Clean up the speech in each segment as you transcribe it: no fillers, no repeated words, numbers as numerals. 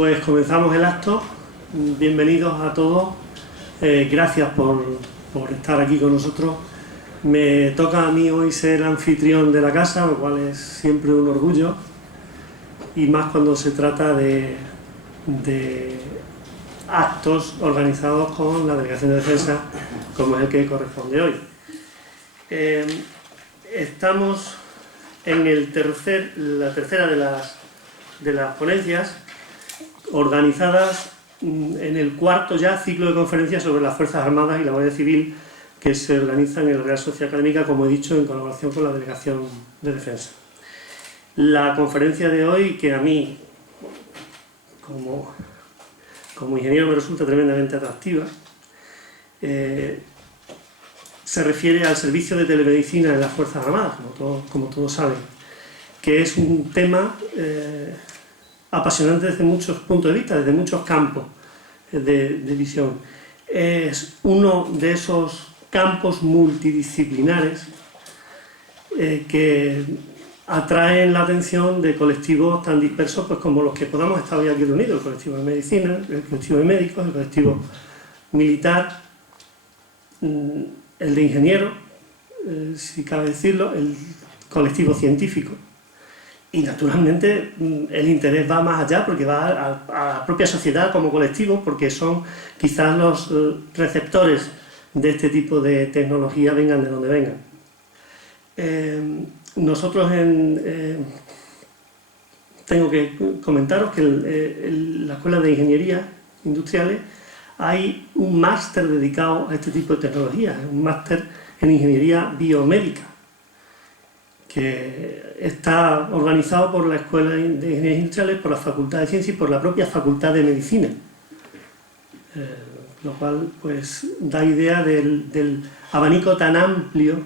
Pues comenzamos el acto. Bienvenidos a todos. Gracias por estar aquí con nosotros. Me toca a mí hoy ser el anfitrión de la casa, lo cual es siempre un orgullo, y más cuando se trata de actos organizados con la Delegación de Defensa, como es el que corresponde hoy. Estamos en la tercera de las ponencias organizadas en el cuarto ya ciclo de conferencias sobre las Fuerzas Armadas y la Guardia Civil, que se organiza en el Real Sociedad Académica, como he dicho, en colaboración con la Delegación de Defensa. La conferencia de hoy, que a mí, como ingeniero, me resulta tremendamente atractiva, se refiere al servicio de telemedicina en las Fuerzas Armadas, como todos saben, que es un tema apasionante desde muchos puntos de vista, desde muchos campos de visión. Es uno de esos campos multidisciplinares que atraen la atención de colectivos tan dispersos pues, como los que podamos estar hoy aquí reunidos: el colectivo de medicina, el colectivo de médicos, el colectivo militar, el de ingenieros, si cabe decirlo, el colectivo científico. Y naturalmente el interés va más allá, porque va a la propia sociedad como colectivo, porque son quizás los receptores de este tipo de tecnología, vengan de donde vengan. Nosotros tengo que comentaros que en la Escuela de Ingeniería Industriales hay un máster dedicado a este tipo de tecnologías, un máster en Ingeniería Biomédica, que está organizado por la Escuela de Ingeniería Industriales, por la Facultad de Ciencias y por la propia Facultad de Medicina, lo cual pues da idea del abanico tan amplio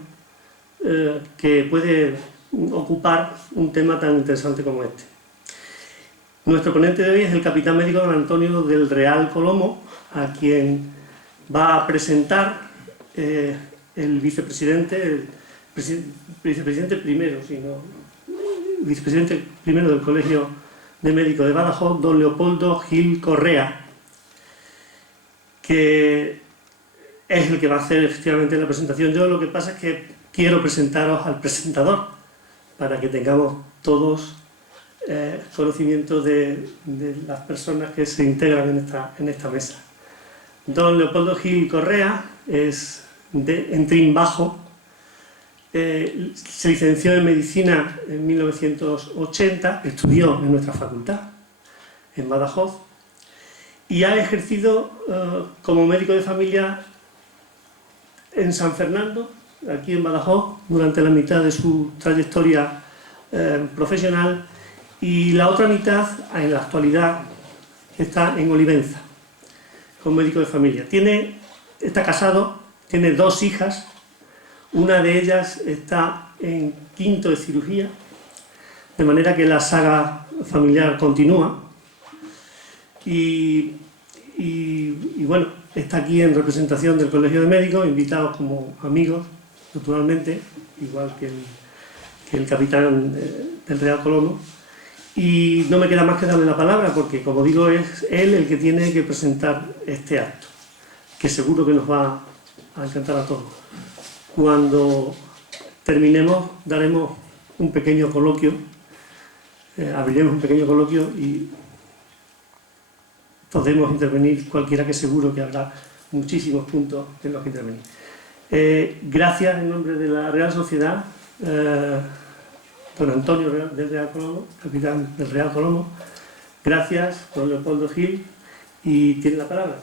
que puede ocupar un tema tan interesante como este. Nuestro ponente de hoy es el capitán médico don Antonio del Real Colomo, a quien va a presentar el vicepresidente primero del Colegio de Médicos de Badajoz, don Leopoldo Gil Correa, que es el que va a hacer efectivamente la presentación. Yo lo que pasa es que quiero presentaros al presentador, para que tengamos todos conocimiento de las personas que se integran en esta mesa. Don Leopoldo Gil Correa es en Trimbajo. Se licenció en Medicina en 1980, estudió en nuestra facultad, en Badajoz, y ha ejercido como médico de familia en San Fernando, aquí en Badajoz, durante la mitad de su trayectoria profesional, y la otra mitad, en la actualidad, está en Olivenza, como médico de familia. Está casado, tiene 2 hijas. Una de ellas está en quinto de cirugía, de manera que la saga familiar continúa. Y bueno, está aquí en representación del Colegio de Médicos, invitados como amigos, naturalmente, igual que el capitán del Real Colomo. Y no me queda más que darle la palabra, porque, como digo, es él el que tiene que presentar este acto, que seguro que nos va a encantar a todos. Cuando terminemos daremos un pequeño coloquio, abriremos un pequeño coloquio y podemos intervenir cualquiera, que seguro que habrá muchísimos puntos en los que intervenir. Gracias en nombre de la Real Sociedad, don Antonio del Real Colomo, capitán del Real Colomo. Gracias, don Leopoldo Gil, y tiene la palabra.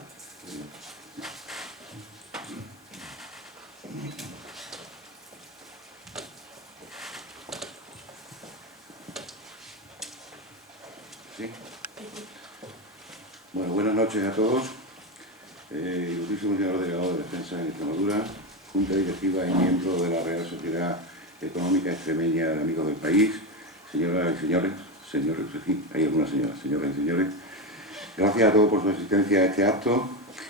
Bueno, buenas noches a todos. Ilustrísimo señor delegado de Defensa en Extremadura, Junta Directiva y miembro de la Real Sociedad Económica Extremeña de Amigos del País, señoras y señores, hay algunas señoras y señores, gracias a todos por su asistencia a este acto,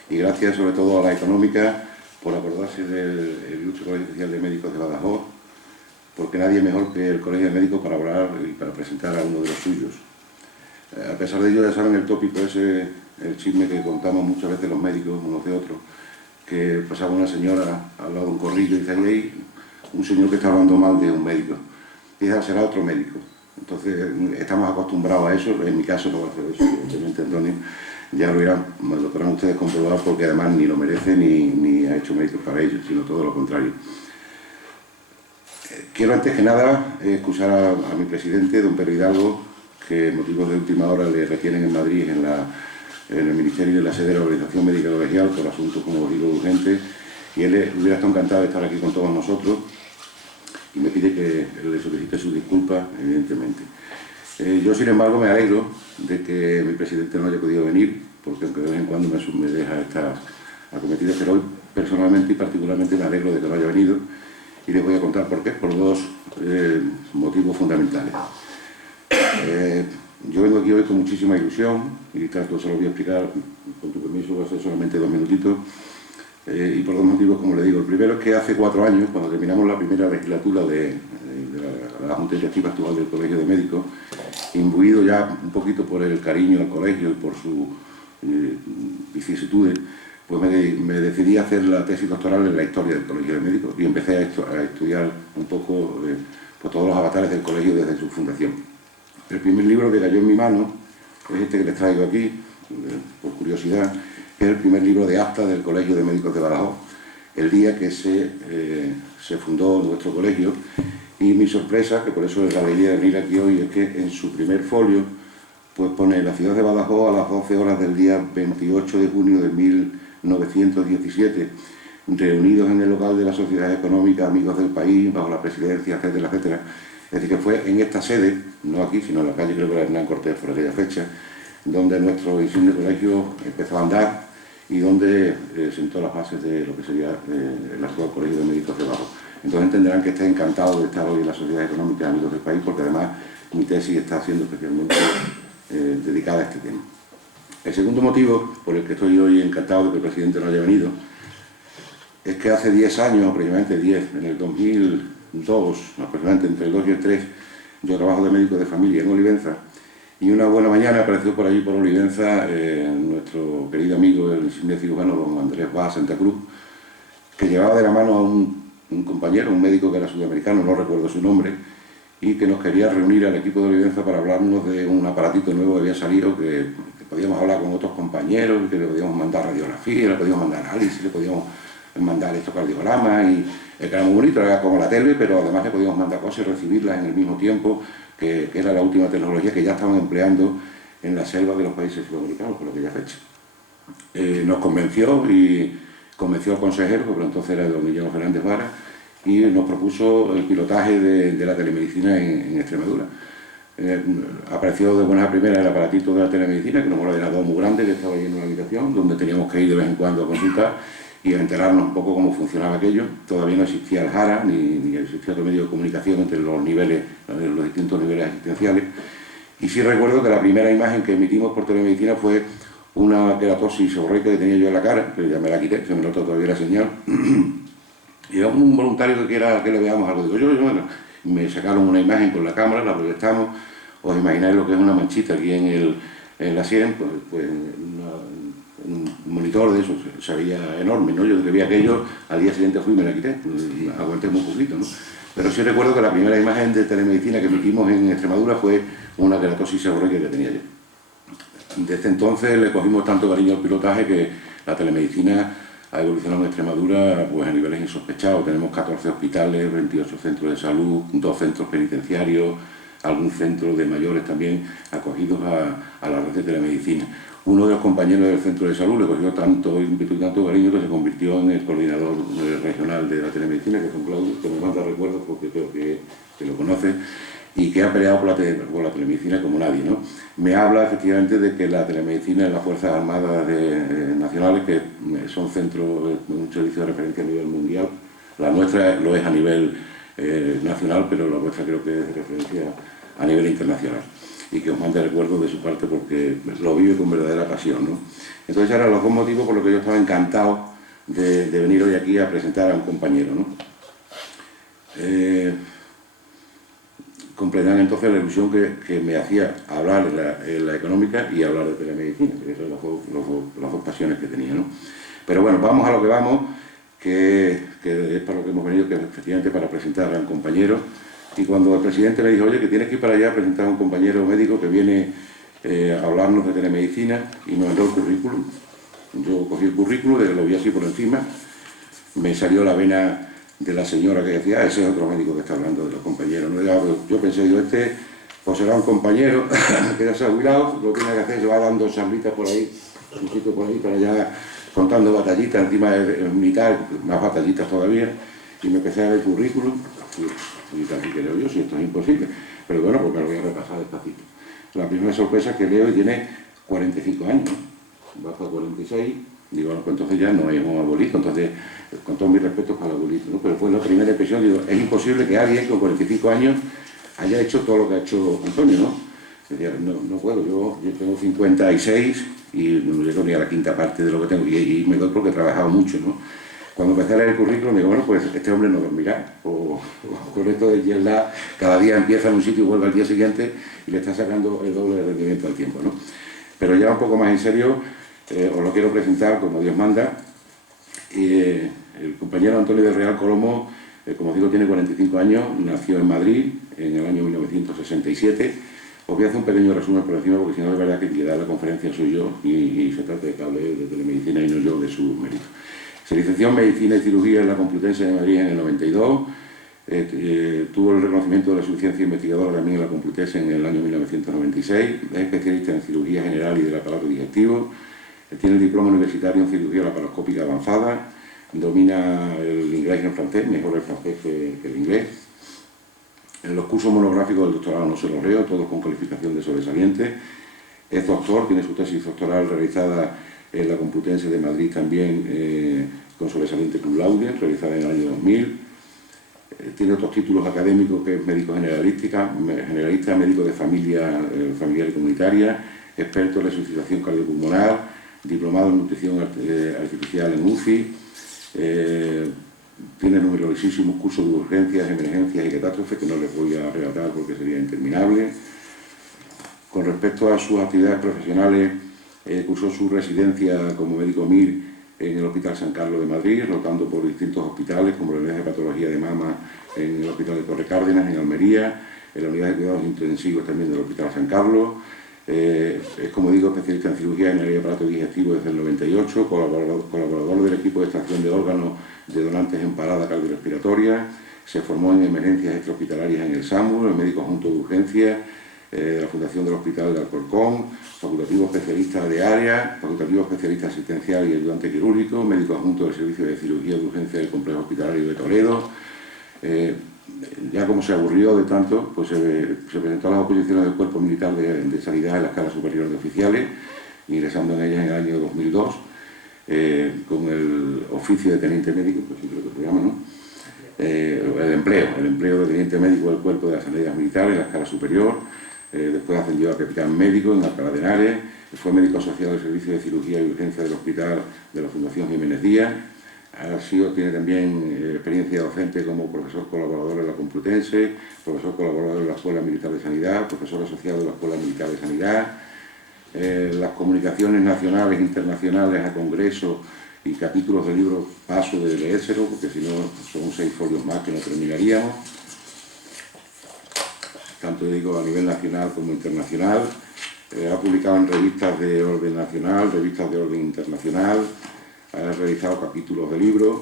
y gracias sobre todo a la Económica por acordarse del Ilustre Colegio Oficial de Médicos de Badajoz, porque nadie mejor que el Colegio de Médicos para hablar y para presentar a uno de los suyos. A pesar de ello, ya saben el tópico ese, el chisme que contamos muchas veces los médicos unos de otros, que pasaba una señora al lado de un corrillo y dice, ahí hay un señor que está hablando mal de un médico. Y dice, será otro médico. Entonces, estamos acostumbrados a eso, en mi caso no va a hacer eso, evidentemente, Antonio. Ya lo podrán ustedes comprobar porque además ni lo merece ni ha hecho méritos para ello, sino todo lo contrario. Quiero antes que nada excusar a mi presidente, don Pedro Hidalgo, que motivos de última hora le retienen en Madrid, en el Ministerio de la sede de la Organización Médica Colegial, por asuntos, como digo, urgentes, y él hubiera estado encantado de estar aquí con todos nosotros, y me pide que le solicite sus disculpas, evidentemente. Yo, sin embargo, me alegro de que mi presidente no haya podido venir, porque aunque de vez en cuando me deja estas acometidas, pero hoy personalmente y particularmente me alegro de que no haya venido, y les voy a contar por qué, por dos motivos fundamentales. Yo vengo aquí hoy con muchísima ilusión, y tanto se lo voy a explicar, con tu permiso, va a ser solamente 2 minutitos, y por 2 motivos, como le digo. El primero es que hace 4 años, cuando terminamos la primera legislatura de la Junta Directiva actual del Colegio de Médicos, imbuido ya un poquito por el cariño al colegio y por sus vicisitudes, pues me decidí a hacer la tesis doctoral en la historia del Colegio de Médicos y empecé a estudiar un poco pues todos los avatares del colegio desde su fundación. El primer libro que cayó en mi mano es este que les traigo aquí, por curiosidad, que es el primer libro de actas del Colegio de Médicos de Badajoz, el día que se fundó nuestro colegio. Y mi sorpresa, que por eso es la alegría de venir aquí hoy, es que en su primer folio pues pone la ciudad de Badajoz a las 12 horas del día 28 de junio de 1917, reunidos en el local de la Sociedad Económica Amigos del País, bajo la presidencia, etcétera, etcétera. Es decir, que fue en esta sede, no aquí, sino en la calle, creo que era Hernán Cortés por aquella fecha, donde nuestro insigne colegio empezó a andar y donde sentó las bases de lo que sería el actual Colegio de Médicos de Badajoz. Entonces entenderán que estoy encantado de estar hoy en la Sociedad Económica Amigos del País, porque además mi tesis está siendo especialmente dedicada a este tema. El segundo motivo por el que estoy hoy encantado de que el presidente no haya venido es que hace 10 años, aproximadamente 10, en el 2002, aproximadamente entre el 2 y el 3, yo trabajo de médico de familia en Olivenza, y una buena mañana apareció por allí, por Olivenza, nuestro querido amigo, el insigne cirujano don Andrés Bá Santa Cruz, que llevaba de la mano a un compañero, un médico que era sudamericano, no recuerdo su nombre, y que nos quería reunir al equipo de Olivenza para hablarnos de un aparatito nuevo que había salido, que podíamos hablar con otros compañeros, que le podíamos mandar radiografía, le podíamos mandar análisis, le podíamos mandar electrocardiogramas, y que era muy bonito, era como la tele, pero además le podíamos mandar cosas y recibirlas en el mismo tiempo, que era la última tecnología que ya estaban empleando en la selva de los países sudamericanos por aquella fecha. Nos convenció y convenció al consejero, que por entonces era don Guillermo Fernández Vara, y nos propuso el pilotaje de la telemedicina en Extremadura. Apareció de buenas a primeras el aparatito de la telemedicina, que era un ordenador muy grande que estaba ahí en una habitación, donde teníamos que ir de vez en cuando a consultar y a enterarnos un poco cómo funcionaba aquello. Todavía no existía el JARA, ni existía otro medio de comunicación entre los niveles, los distintos niveles asistenciales. Y sí recuerdo que la primera imagen que emitimos por telemedicina fue una queratosis seborreica que tenía yo en la cara, que ya me la quité, se me nota todavía la señal. Y era un voluntario que quiera que le veamos algo. Digo, yo, bueno, me sacaron una imagen con la cámara, la proyectamos. Os imagináis lo que es una manchita aquí en la sien, pues un monitor de eso se veía enorme, ¿no? Yo que vi aquello, al día siguiente fui y me la quité, aguanté muy poquito, ¿no? Pero sí recuerdo que la primera imagen de telemedicina que emitimos en Extremadura fue una queratosis seborreica que tenía yo. Desde entonces le cogimos tanto cariño al pilotaje que la telemedicina ha evolucionado en Extremadura pues, a niveles insospechados. Tenemos 14 hospitales, 28 centros de salud, 2 centros penitenciarios, algún centro de mayores también acogidos a la red de telemedicina. Uno de los compañeros del centro de salud le cogió tanto ímpetu y tanto cariño que se convirtió en el coordinador regional de la telemedicina, que es don Claudio, que me manda recuerdos porque creo que lo conoce, y que ha peleado por la telemedicina como nadie, ¿no? Me habla efectivamente de que la telemedicina en las Fuerzas Armadas nacionales, que son centros, un servicio de referencia a nivel mundial, la nuestra lo es a nivel nacional, pero la vuestra creo que es de referencia a nivel internacional. Y que os mande recuerdos de su parte porque lo vive con verdadera pasión, ¿no? Entonces eran los 2 motivos por los que yo estaba encantado de venir hoy aquí a presentar a un compañero, ¿no? completan entonces la ilusión que me hacía hablar en la económica y hablar de telemedicina, que esas son las dos pasiones que tenía, ¿no? Pero bueno, vamos a lo que vamos, que es para lo que hemos venido, que es efectivamente para presentar a un compañero. Y cuando el presidente me dijo, oye, que tienes que ir para allá a presentar a un compañero médico que viene a hablarnos de telemedicina, y me mandó el currículum. Yo cogí el currículum, lo vi así por encima, me salió la vena de la señora que decía, ese es otro médico que está hablando de los compañeros, ¿no? Yo pensé, este pues será un compañero que ya se ha jubilado, lo que tiene que hacer se va dando charlitas por ahí, un sitio por ahí, para allá contando batallitas, encima de militar, más batallitas todavía, y me empecé a ver el currículum, y casi que leo yo, si esto es imposible, pero bueno, pues me lo voy a repasar despacito. La primera sorpresa que leo tiene 45 años, ¿no? Va para 46, digo, bueno, pues entonces ya no es un abuelito, entonces, con todos mis respetos para el abuelito, ¿no? Pero fue la primera impresión, digo, es imposible que alguien con 45 años haya hecho todo lo que ha hecho Antonio, ¿no? Decía, no puedo, yo tengo 56 y no llego ni a la quinta parte de lo que tengo, y me doy porque he trabajado mucho, ¿no? Cuando empecé a leer el currículum, me digo, bueno, pues este hombre no dormirá, o con esto de jet lag, cada día empieza en un sitio y vuelve al día siguiente y le está sacando el doble de rendimiento al tiempo, ¿no? Pero ya un poco más en serio, os lo quiero presentar como Dios manda. El compañero Antonio del Real Colomo, como digo, tiene 45 años, nació en Madrid en el año 1967. Os voy a hacer un pequeño resumen por encima, porque si no es verdad que quien da la conferencia soy yo, y se trata de cable de telemedicina y no yo de su mérito. Se licenció en Medicina y Cirugía en la Complutense de Madrid en el 92, tuvo el reconocimiento de la suficiencia investigadora también en la Complutense en el año 1996, es especialista en cirugía general y del aparato digestivo, tiene el diploma universitario en cirugía laparoscópica avanzada, domina el inglés y el francés, mejor el francés que el inglés. En los cursos monográficos del doctorado no se los leo, todos con calificación de sobresaliente. Es doctor, tiene su tesis doctoral realizada en la Complutense de Madrid también con sobresaliente cum laude, realizada en el año 2000. Tiene otros títulos académicos, que es médico generalista, médico de familiar y comunitaria, experto en resucitación cardiopulmonar, diplomado en nutrición artificial en UCI, tiene numerosísimos cursos de urgencias, emergencias y catástrofes que no les voy a relatar porque sería interminable. Con respecto a sus actividades profesionales, cursó su residencia como médico MIR en el Hospital San Carlos de Madrid, rotando por distintos hospitales, como la unidad de patología de mama en el Hospital de Torre Cárdenas, en Almería, en la unidad de cuidados intensivos también del Hospital San Carlos. Es, como digo, especialista en cirugía en el aparato digestivo desde el 98, colaborador del equipo de extracción de órganos de donantes en parada cardiorrespiratoria, se formó en emergencias extrahospitalarias en el SAMUR, el médico adjunto de urgencia, la Fundación del Hospital de Alcorcón, facultativo especialista de área, facultativo especialista asistencial y ayudante quirúrgico, médico adjunto del Servicio de Cirugía de Urgencia del Complejo Hospitalario de Toledo. Ya como se aburrió de tanto, pues se presentó a las oposiciones del Cuerpo Militar de Sanidad en la Escala Superior de Oficiales, ingresando en ellas en el año 2002, con el oficio de teniente médico, pues sí creo que se llama, ¿no? El empleo de teniente médico del Cuerpo de las Sanidades Militares en la Escala Superior. Después ascendió a capitán médico en Alcalá de Henares, fue médico asociado al Servicio de Cirugía y Urgencia del Hospital de la Fundación Jiménez Díaz. Tiene también experiencia docente como profesor colaborador en la Complutense, profesor colaborador en la Escuela Militar de Sanidad, profesor asociado de la Escuela Militar de Sanidad. Las comunicaciones nacionales e internacionales a congresos y capítulos de libros paso de leérselo, porque si no son 6 folios más que no terminaríamos. Tanto digo a nivel nacional como internacional. Ha publicado en revistas de orden nacional, revistas de orden internacional, ha realizado capítulos de libros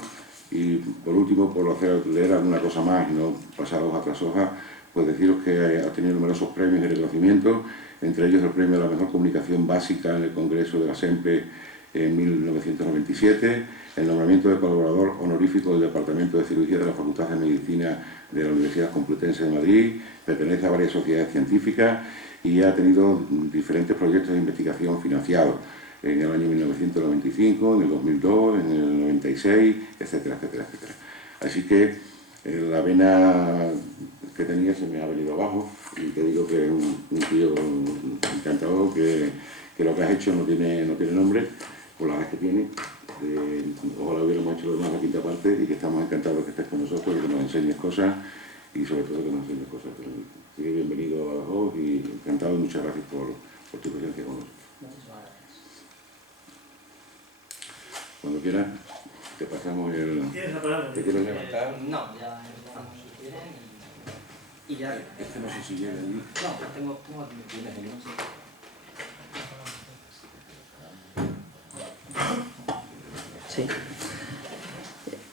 y, por último, por hacer leer alguna cosa más y no pasar hoja tras hoja, pues deciros que ha tenido numerosos premios y reconocimientos, entre ellos el premio a la mejor comunicación básica en el Congreso de la SEMPE en 1997, el nombramiento de colaborador honorífico del Departamento de Cirugía de la Facultad de Medicina de la Universidad Complutense de Madrid, pertenece a varias sociedades científicas y ha tenido diferentes proyectos de investigación financiados en el año 1995, en el 2002, en el 96, etcétera, etcétera, etcétera. Así que la vena que tenía se me ha venido abajo y te digo que es un tío encantador, que lo que has hecho no tiene nombre, por la edad que tiene. Ojalá hubiéramos hecho lo demás la quinta parte y que estamos encantados que estés con nosotros y que nos enseñes cosas y sobre todo que nos enseñes cosas. Así que bienvenido a Badajoz y encantado y muchas gracias por tu presencia con nosotros. Muchísimas gracias. Cuando quieras, te pasamos el... ¿Tienes la palabra? ¿Te quieres levantar? No, ya empezamos si quieren y ya. No sé si llega allí. No, tengo aquí. ¿Tienes el link? Sí.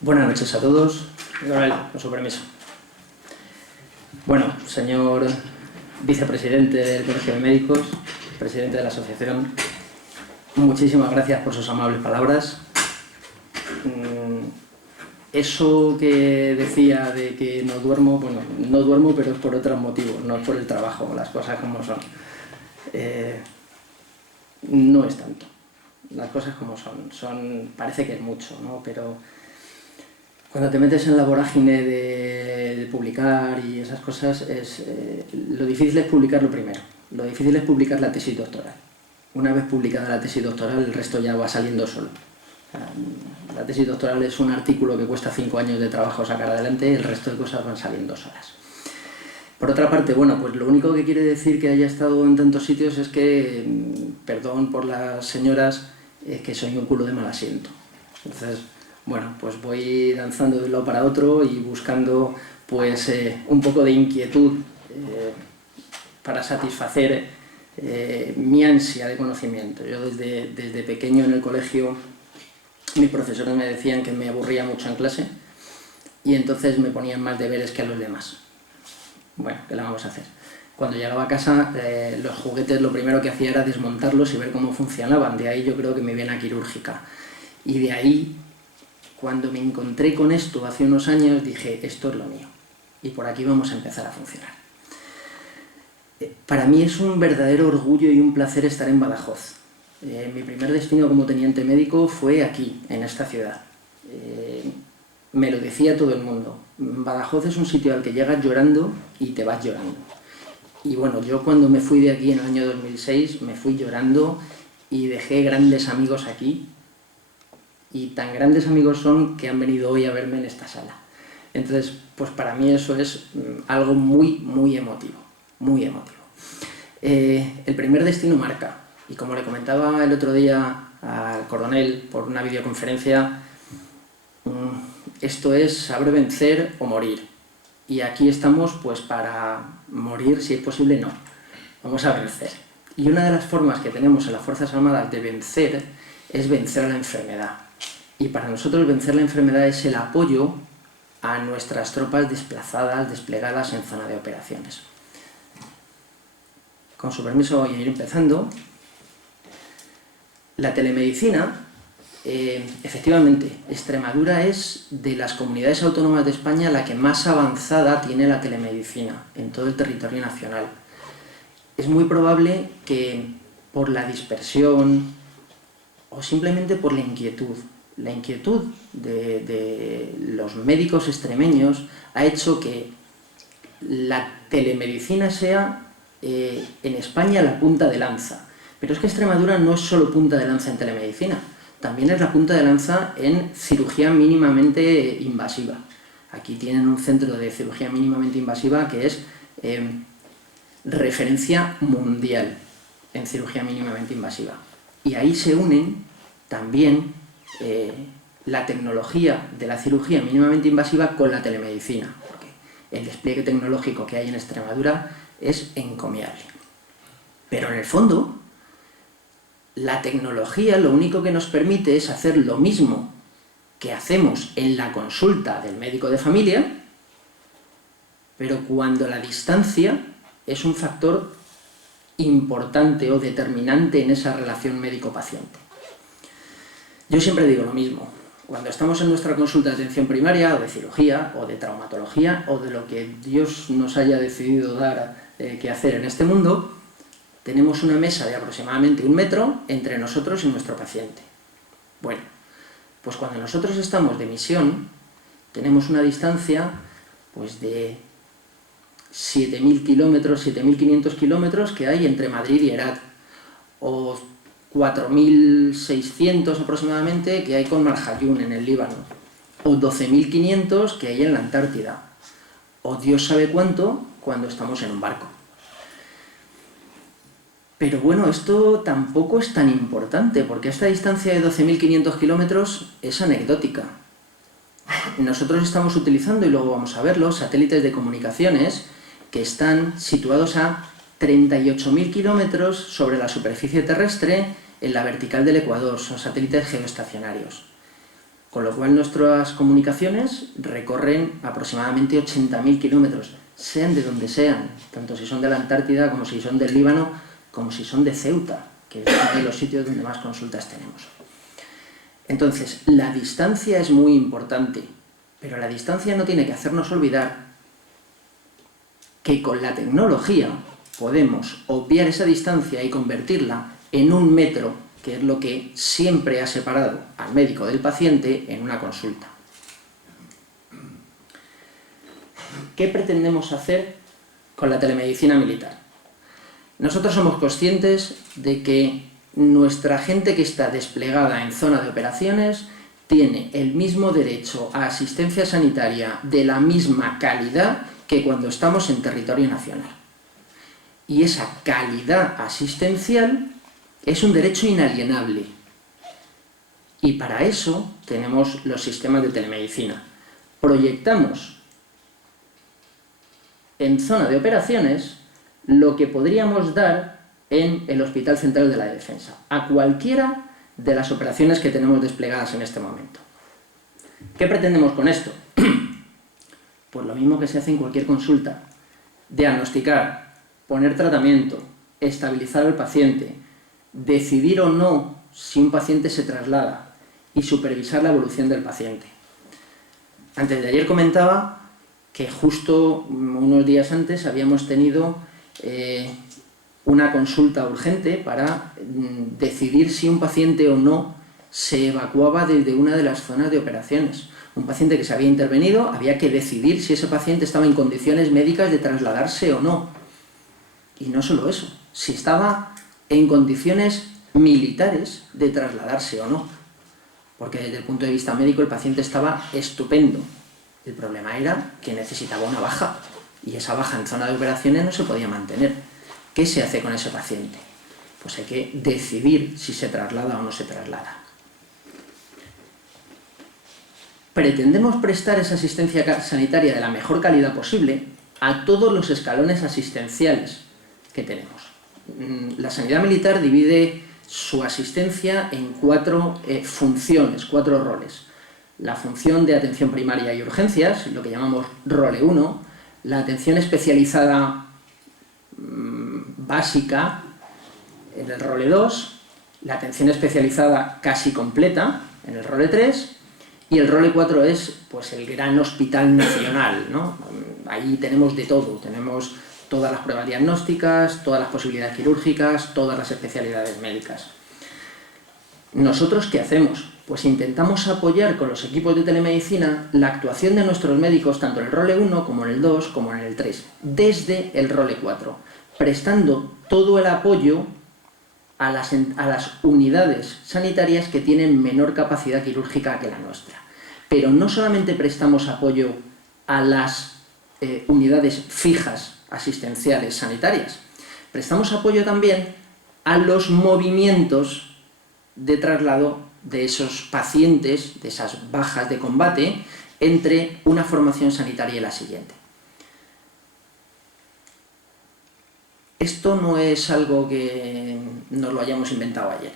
Buenas noches a todos. Gabriel, con su permiso. Bueno, señor vicepresidente del Colegio de Médicos, presidente de la asociación, muchísimas gracias por sus amables palabras. Eso que decía de que no duermo, bueno, no duermo, pero es por otros motivos, no es por el trabajo, las cosas como son. No es tanto. Las cosas como son, parece que es mucho, ¿no? Pero cuando te metes en la vorágine de publicar y esas cosas, lo difícil es publicarlo primero. Lo difícil es publicar la tesis doctoral. Una vez publicada la tesis doctoral, el resto ya va saliendo solo. La tesis doctoral es un artículo que cuesta 5 años de trabajo sacar adelante y el resto de cosas van saliendo solas. Por otra parte, bueno, pues lo único que quiere decir que haya estado en tantos sitios es que, perdón por las señoras, es que soy un culo de mal asiento. Entonces, bueno, pues voy danzando de un lado para otro y buscando pues un poco de inquietud para satisfacer mi ansia de conocimiento. Yo desde pequeño en el colegio, mis profesores me decían que me aburría mucho en clase y entonces me ponían más deberes que a los demás. Bueno, ¿qué le vamos a hacer? Cuando llegaba a casa, los juguetes lo primero que hacía era desmontarlos y ver cómo funcionaban. De ahí yo creo que mi vena quirúrgica. Y de ahí, cuando me encontré con esto hace unos años, dije, esto es lo mío. Y por aquí vamos a empezar a funcionar. Para mí es un verdadero orgullo y un placer estar en Badajoz. Mi primer destino como teniente médico fue aquí, en esta ciudad. Me lo decía todo el mundo. Badajoz es un sitio al que llegas llorando y te vas llorando. Y bueno, yo cuando me fui de aquí en el año 2006, me fui llorando y dejé grandes amigos aquí. Y tan grandes amigos son que han venido hoy a verme en esta sala. Entonces, pues para mí eso es algo muy, muy emotivo. Muy emotivo. El primer destino marca. Y como le comentaba el otro día al coronel por una videoconferencia, esto es saber vencer o morir. Y aquí estamos pues para morir, si es posible, no. Vamos a vencer. Y una de las formas que tenemos en las Fuerzas Armadas de vencer es vencer a la enfermedad. Y para nosotros vencer la enfermedad es el apoyo a nuestras tropas desplazadas, desplegadas en zona de operaciones. Con su permiso voy a ir empezando. La telemedicina, efectivamente, Extremadura es de las comunidades autónomas de España la que más avanzada tiene la telemedicina en todo el territorio nacional. Es muy probable que por la dispersión o simplemente por la inquietud de los médicos extremeños ha hecho que la telemedicina sea en España la punta de lanza. Pero es que Extremadura no es solo punta de lanza en telemedicina, también es la punta de lanza en cirugía mínimamente invasiva. Aquí tienen un centro de cirugía mínimamente invasiva que es referencia mundial en cirugía mínimamente invasiva. Y ahí se unen también la tecnología de la cirugía mínimamente invasiva con la telemedicina, porque el despliegue tecnológico que hay en Extremadura es encomiable. Pero en el fondo, la tecnología lo único que nos permite es hacer lo mismo que hacemos en la consulta del médico de familia, pero cuando la distancia es un factor importante o determinante en esa relación médico-paciente. Yo siempre digo lo mismo. Cuando estamos en nuestra consulta de atención primaria, o de cirugía, o de traumatología, o de lo que Dios nos haya decidido dar que hacer en este mundo, tenemos una mesa de aproximadamente 1 metro entre nosotros y nuestro paciente. Bueno, pues cuando nosotros estamos de misión, tenemos una distancia pues de 7.000 kilómetros, 7.500 kilómetros que hay entre Madrid y Herat, o 4.600 aproximadamente que hay con Marjayún en el Líbano, o 12.500 que hay en la Antártida, o Dios sabe cuánto cuando estamos en un barco. Pero bueno, esto tampoco es tan importante, porque esta distancia de 12.500 kilómetros es anecdótica. Nosotros estamos utilizando, y luego vamos a verlo, satélites de comunicaciones que están situados a 38.000 kilómetros sobre la superficie terrestre en la vertical del Ecuador. Son satélites geoestacionarios. Con lo cual nuestras comunicaciones recorren aproximadamente 80.000 kilómetros, sean de donde sean, tanto si son de la Antártida como si son del Líbano, como si son de Ceuta, que es uno de los sitios donde más consultas tenemos. Entonces, la distancia es muy importante, pero la distancia no tiene que hacernos olvidar que con la tecnología podemos obviar esa distancia y convertirla en un metro, que es lo que siempre ha separado al médico del paciente en una consulta. ¿Qué pretendemos hacer con la telemedicina militar? Nosotros somos conscientes de que nuestra gente que está desplegada en zona de operaciones tiene el mismo derecho a asistencia sanitaria de la misma calidad que cuando estamos en territorio nacional. Y esa calidad asistencial es un derecho inalienable. Y para eso tenemos los sistemas de telemedicina. Proyectamos en zona de operaciones lo que podríamos dar en el Hospital Central de la Defensa, a cualquiera de las operaciones que tenemos desplegadas en este momento. ¿Qué pretendemos con esto? Pues lo mismo que se hace en cualquier consulta: diagnosticar, poner tratamiento, estabilizar al paciente, decidir o no si un paciente se traslada y supervisar la evolución del paciente. Antes de ayer comentaba que justo unos días antes habíamos tenido una consulta urgente para decidir si un paciente o no se evacuaba desde una de las zonas de operaciones. Un paciente que se había intervenido, había que decidir si ese paciente estaba en condiciones médicas de trasladarse o no. Y no solo eso, si estaba en condiciones militares de trasladarse o no. Porque desde el punto de vista médico el paciente estaba estupendo. El problema era que necesitaba una baja, y esa baja en zona de operaciones no se podía mantener. ¿Qué se hace con ese paciente? Pues hay que decidir si se traslada o no se traslada. Pretendemos prestar esa asistencia sanitaria de la mejor calidad posible a todos los escalones asistenciales que tenemos. La sanidad militar divide su asistencia en 4 funciones, 4 roles. La función de atención primaria y urgencias, lo que llamamos role 1, la atención especializada básica en el role 2, la atención especializada casi completa en el role 3, y el role 4 es pues el gran hospital nacional, ¿no? Ahí tenemos de todo, tenemos todas las pruebas diagnósticas, todas las posibilidades quirúrgicas, todas las especialidades médicas. ¿Nosotros qué hacemos? Pues intentamos apoyar con los equipos de telemedicina la actuación de nuestros médicos tanto en el role 1 como en el 2 como en el 3, desde el role 4, prestando todo el apoyo a las unidades sanitarias que tienen menor capacidad quirúrgica que la nuestra. Pero no solamente prestamos apoyo a las unidades fijas asistenciales sanitarias, prestamos apoyo también a los movimientos de traslado de esos pacientes, de esas bajas de combate, entre una formación sanitaria y la siguiente. Esto no es algo que nos lo hayamos inventado ayer.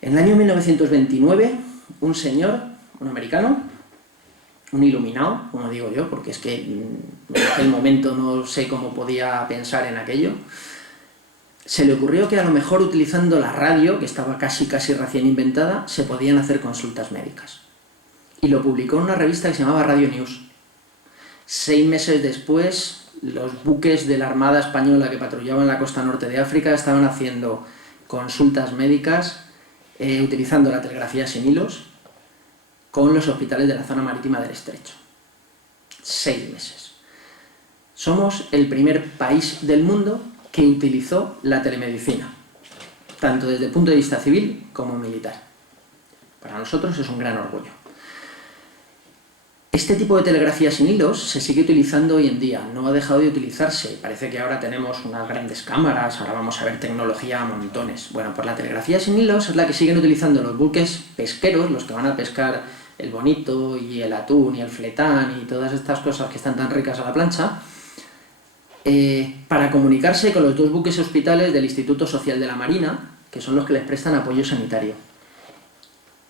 En el año 1929, un señor, un americano, un iluminado, como digo yo, porque es que en aquel momento no sé cómo podía pensar en aquello, se le ocurrió que a lo mejor utilizando la radio, que estaba casi recién inventada, se podían hacer consultas médicas. Y lo publicó en una revista que se llamaba Radio News. 6 meses después, los buques de la Armada Española que patrullaban la costa norte de África estaban haciendo consultas médicas utilizando la telegrafía sin hilos con los hospitales de la zona marítima del Estrecho. 6 meses. Somos el primer país del mundo que utilizó la telemedicina, tanto desde el punto de vista civil como militar. Para nosotros es un gran orgullo. Este tipo de telegrafía sin hilos se sigue utilizando hoy en día, no ha dejado de utilizarse. Parece que ahora tenemos unas grandes cámaras, ahora vamos a ver tecnología a montones. Bueno, pues la telegrafía sin hilos es la que siguen utilizando los buques pesqueros, los que van a pescar el bonito y el atún y el fletán y todas estas cosas que están tan ricas a la plancha, para comunicarse con los dos buques hospitales del Instituto Social de la Marina, que son los que les prestan apoyo sanitario.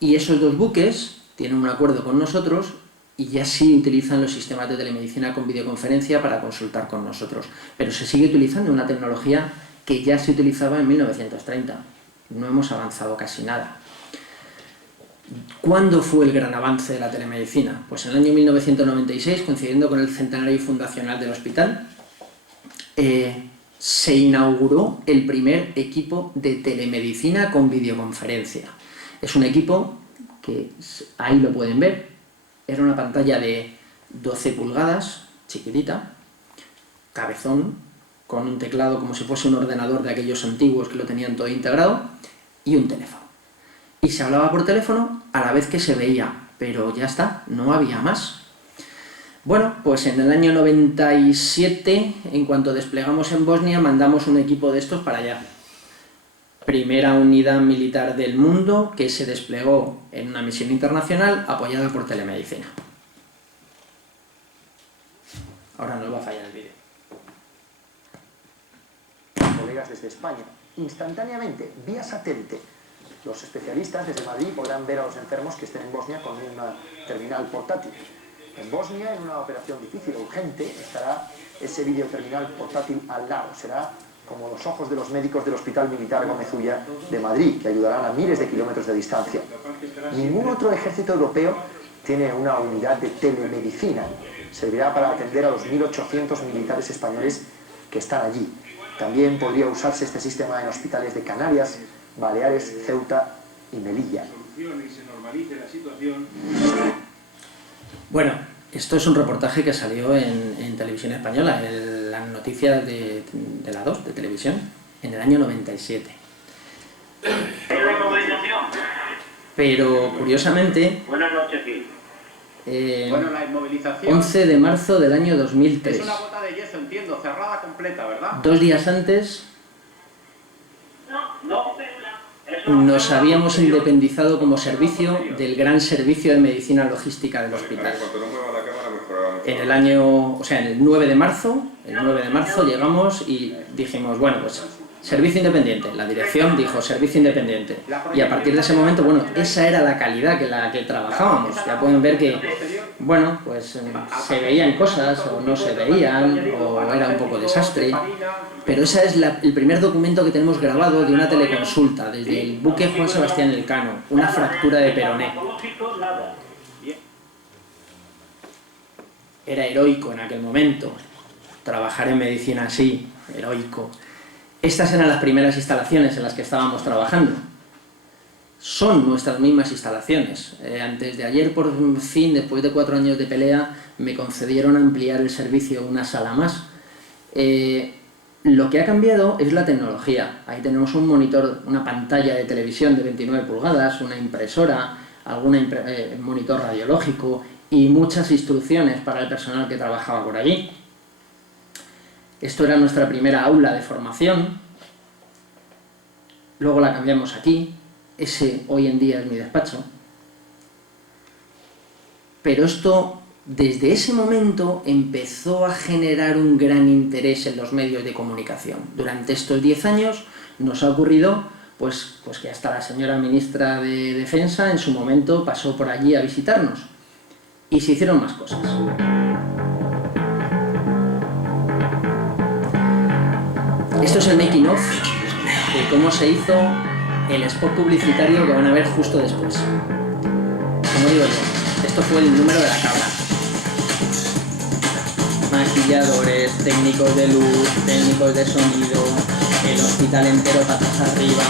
Y esos dos buques tienen un acuerdo con nosotros y ya sí utilizan los sistemas de telemedicina con videoconferencia para consultar con nosotros. Pero se sigue utilizando una tecnología que ya se utilizaba en 1930. No hemos avanzado casi nada. ¿Cuándo fue el gran avance de la telemedicina? Pues en el año 1996, coincidiendo con el centenario fundacional del hospital, se inauguró el primer equipo de telemedicina con videoconferencia. Es un equipo que ahí lo pueden ver. Era una pantalla de 12 pulgadas, chiquitita, cabezón, con un teclado como si fuese un ordenador de aquellos antiguos que lo tenían todo integrado, y un teléfono. Y se hablaba por teléfono a la vez que se veía, pero ya está, no había más. Bueno, pues en el año 97, en cuanto desplegamos en Bosnia, mandamos un equipo de estos para allá. Primera unidad militar del mundo que se desplegó en una misión internacional apoyada por telemedicina. Ahora no va a fallar el vídeo. Colegas desde España, instantáneamente, vía satélite. Los especialistas desde Madrid podrán ver a los enfermos que estén en Bosnia con una terminal portátil. En Bosnia, en una operación difícil o urgente, estará ese videoterminal portátil al lado. Será como los ojos de los médicos del Hospital Militar Gómez Ulla de Madrid, que ayudarán a miles de kilómetros de distancia. Ningún otro ejército europeo tiene una unidad de telemedicina. Servirá para atender a los 1.800 militares españoles que están allí. También podría usarse este sistema en hospitales de Canarias, Baleares, Ceuta y Melilla. Bueno, esto es un reportaje que salió en Televisión Española, en las noticias de la 2, de televisión, en el año 97. Pero, curiosamente, buenas noches, Gil. Bueno, la inmovilización 11 de marzo del año 2003. es una bota de yeso, entiendo, cerrada completa, ¿verdad? 2 días antes No, nos habíamos independizado como servicio del gran servicio de medicina logística del hospital. En el año, o sea, el 9 de marzo llegamos y dijimos, bueno, pues servicio independiente. La dirección dijo servicio independiente. Y a partir de ese momento, bueno, esa era la calidad que la que trabajábamos. Ya pueden ver que, bueno, pues se veían cosas o no se veían o era un poco desastre. Pero ese es el primer documento que tenemos grabado de una teleconsulta, desde el buque Juan Sebastián Elcano, una fractura de peroné. Era heroico en aquel momento, trabajar en medicina así, heroico. Estas eran las primeras instalaciones en las que estábamos trabajando. Son nuestras mismas instalaciones. Antes de ayer, por fin, después de 4 años de pelea, me concedieron ampliar el servicio una sala más. Lo que ha cambiado es la tecnología. Ahí tenemos un monitor, una pantalla de televisión de 29 pulgadas, una impresora, monitor radiológico y muchas instrucciones para el personal que trabajaba por allí. Esto era nuestra primera aula de formación. Luego la cambiamos aquí. Ese hoy en día es mi despacho. Pero esto, desde ese momento, empezó a generar un gran interés en los medios de comunicación. Durante estos 10 años nos ha ocurrido pues que hasta la señora ministra de Defensa en su momento pasó por allí a visitarnos. Y se hicieron más cosas. Esto es el making of de cómo se hizo el spot publicitario que van a ver justo después. Como digo yo, esto fue el número de la cabra. Maquilladores, técnicos de luz, técnicos de sonido, el hospital entero patas arriba,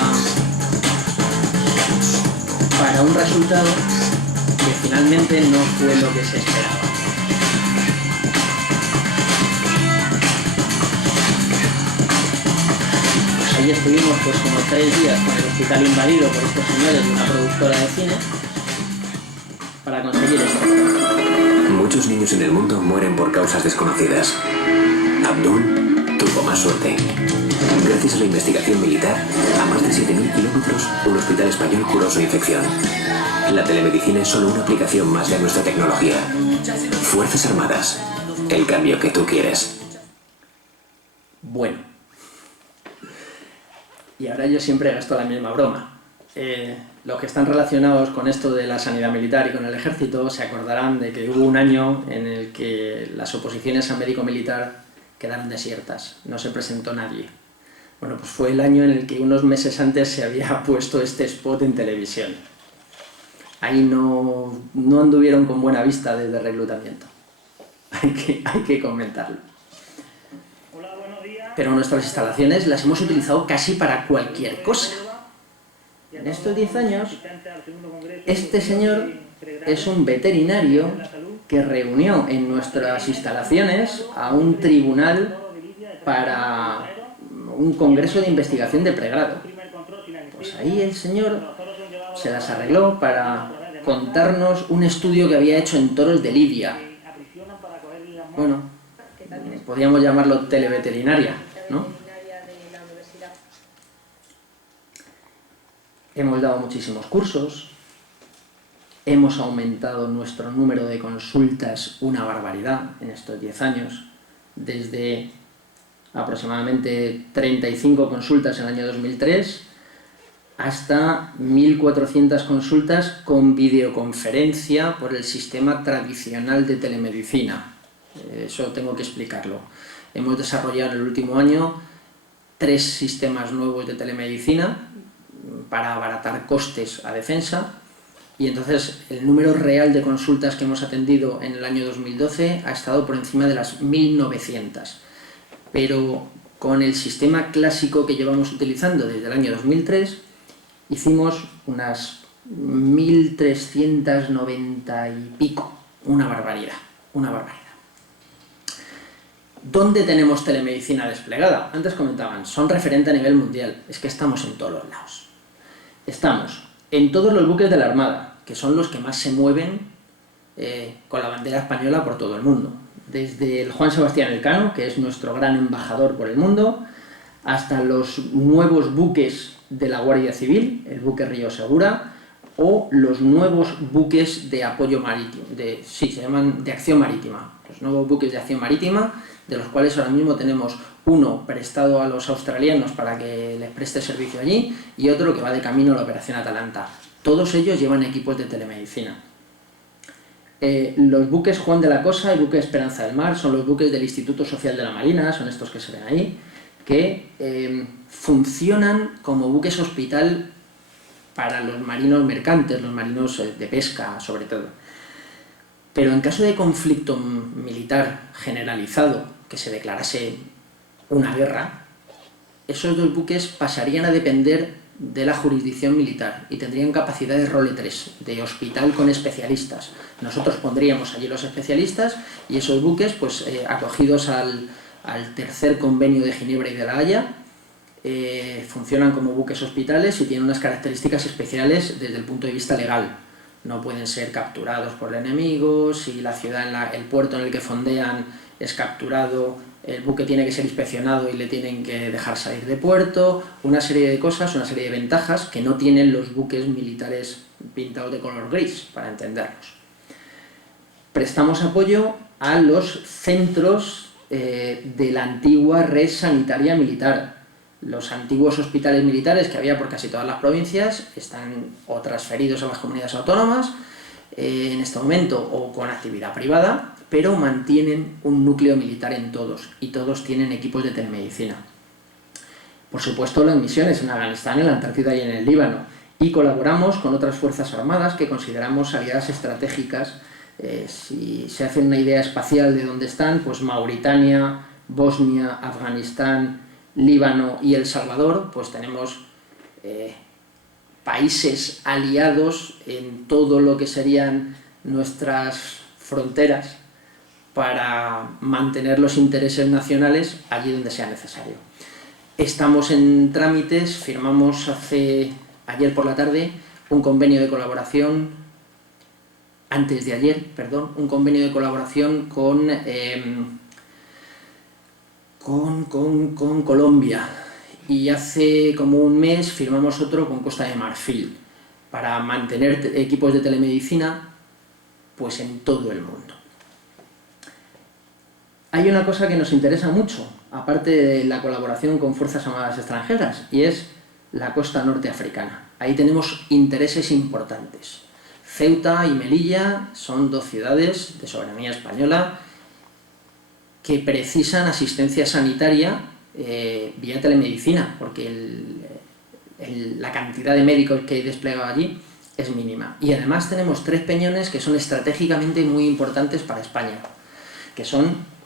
para un resultado que finalmente no fue lo que se esperaba. Ahí estuvimos pues como 3 días con el hospital invadido por estos señores de una productora de cine para conseguir esto. Muchos Muchos niños en el mundo mueren por causas desconocidas. Abdul tuvo más suerte. Gracias a la investigación militar, a más de 7.000 kilómetros, un hospital español curó su infección. La telemedicina es solo una aplicación más de nuestra tecnología. Fuerzas Armadas. El cambio que tú quieres. Bueno. Y ahora yo siempre gasto la misma broma. Los que están relacionados con esto de la sanidad militar y con el ejército se acordarán de que hubo un año en el que las oposiciones a médico militar quedaron desiertas, no se presentó nadie. Bueno, pues fue el año en el que unos meses antes se había puesto este spot en televisión. Ahí no anduvieron con buena vista desde reclutamiento. Hay que comentarlo. Hola, buenos días. Pero nuestras instalaciones las hemos utilizado casi para cualquier cosa. En estos 10 años, este señor es un veterinario que reunió en nuestras instalaciones a un tribunal para un congreso de investigación de pregrado. Pues ahí el señor se las arregló para contarnos un estudio que había hecho en toros de Lidia. Bueno, podríamos llamarlo televeterinaria, ¿no? Hemos dado muchísimos cursos, hemos aumentado nuestro número de consultas una barbaridad en estos 10 años, desde aproximadamente 35 consultas en el año 2003 hasta 1.400 consultas con videoconferencia por el sistema tradicional de telemedicina. Eso tengo que explicarlo. Hemos desarrollado en el último año 3 sistemas nuevos de telemedicina para abaratar costes a defensa, y entonces el número real de consultas que hemos atendido en el año 2012 ha estado por encima de las 1.900, pero con el sistema clásico que llevamos utilizando desde el año 2003 hicimos unas 1.390 y pico, una barbaridad. ¿Dónde tenemos telemedicina desplegada? Antes comentaban, son referente a nivel mundial, es que estamos en todos los lados. Estamos en todos los buques de la Armada, que son los que más se mueven con la bandera española por todo el mundo. Desde el Juan Sebastián Elcano, que es nuestro gran embajador por el mundo, hasta los nuevos buques de la Guardia Civil, el buque Río Segura, o los nuevos buques de apoyo marítimo, se llaman de acción marítima. Los nuevos buques de acción marítima, de los cuales ahora mismo tenemos uno prestado a los australianos para que les preste servicio allí y otro que va de camino a la Operación Atalanta. Todos ellos llevan equipos de telemedicina. Los buques Juan de la Cosa y buque Esperanza del Mar son los buques del Instituto Social de la Marina, son estos que se ven ahí, que funcionan como buques hospital para los marinos mercantes, los marinos de pesca sobre todo. Pero en caso de conflicto militar generalizado, que se declarase una guerra, esos 2 buques pasarían a depender de la jurisdicción militar y tendrían capacidad de role 3, de hospital con especialistas. Nosotros pondríamos allí los especialistas y esos buques, pues acogidos al tercer convenio de Ginebra y de La Haya, funcionan como buques hospitales y tienen unas características especiales desde el punto de vista legal. No pueden ser capturados por el enemigo, si la ciudad, el puerto en el que fondean es capturado, el buque tiene que ser inspeccionado y le tienen que dejar salir de puerto, una serie de cosas, una serie de ventajas que no tienen los buques militares pintados de color gris, para entendernos. Prestamos apoyo a los centros de la antigua red sanitaria militar. Los antiguos hospitales militares que había por casi todas las provincias están o transferidos a las comunidades autónomas en este momento o con actividad privada, pero mantienen un núcleo militar en todos y todos tienen equipos de telemedicina. Por supuesto, las misiones en Afganistán, en la Antártida y en el Líbano, y colaboramos con otras fuerzas armadas que consideramos aliadas estratégicas. Si se hace una idea espacial de dónde están, pues Mauritania, Bosnia, Afganistán, Líbano y El Salvador, pues tenemos países aliados en todo lo que serían nuestras fronteras para mantener los intereses nacionales allí donde sea necesario. Estamos en trámites, firmamos ayer por la tarde un convenio de colaboración antes de ayer, perdón, un convenio de colaboración con Colombia, y hace como un mes firmamos otro con Costa de Marfil para mantener equipos de telemedicina pues en todo el mundo. Hay una cosa que nos interesa mucho, aparte de la colaboración con Fuerzas Armadas extranjeras, y es la costa norte africana. Ahí tenemos intereses importantes. Ceuta y Melilla son dos ciudades de soberanía española que precisan asistencia sanitaria vía telemedicina, porque la cantidad de médicos que hay desplegado allí es mínima. Y además tenemos 3 peñones que son estratégicamente muy importantes para España, que son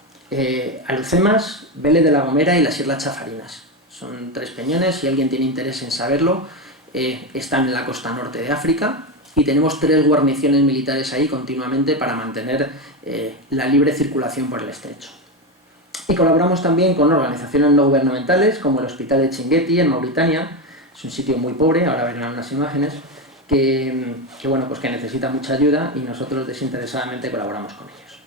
Alhucemas, Vélez de la Gomera y las Islas Chafarinas. Son 3 peñones, si alguien tiene interés en saberlo, están en la costa norte de África, y tenemos 3 guarniciones militares ahí continuamente para mantener la libre circulación por el estrecho. Y colaboramos también con organizaciones no gubernamentales como el Hospital de Chinguetti en Mauritania. Es un sitio muy pobre, ahora verán unas imágenes, que necesita mucha ayuda, y nosotros desinteresadamente colaboramos con ellos.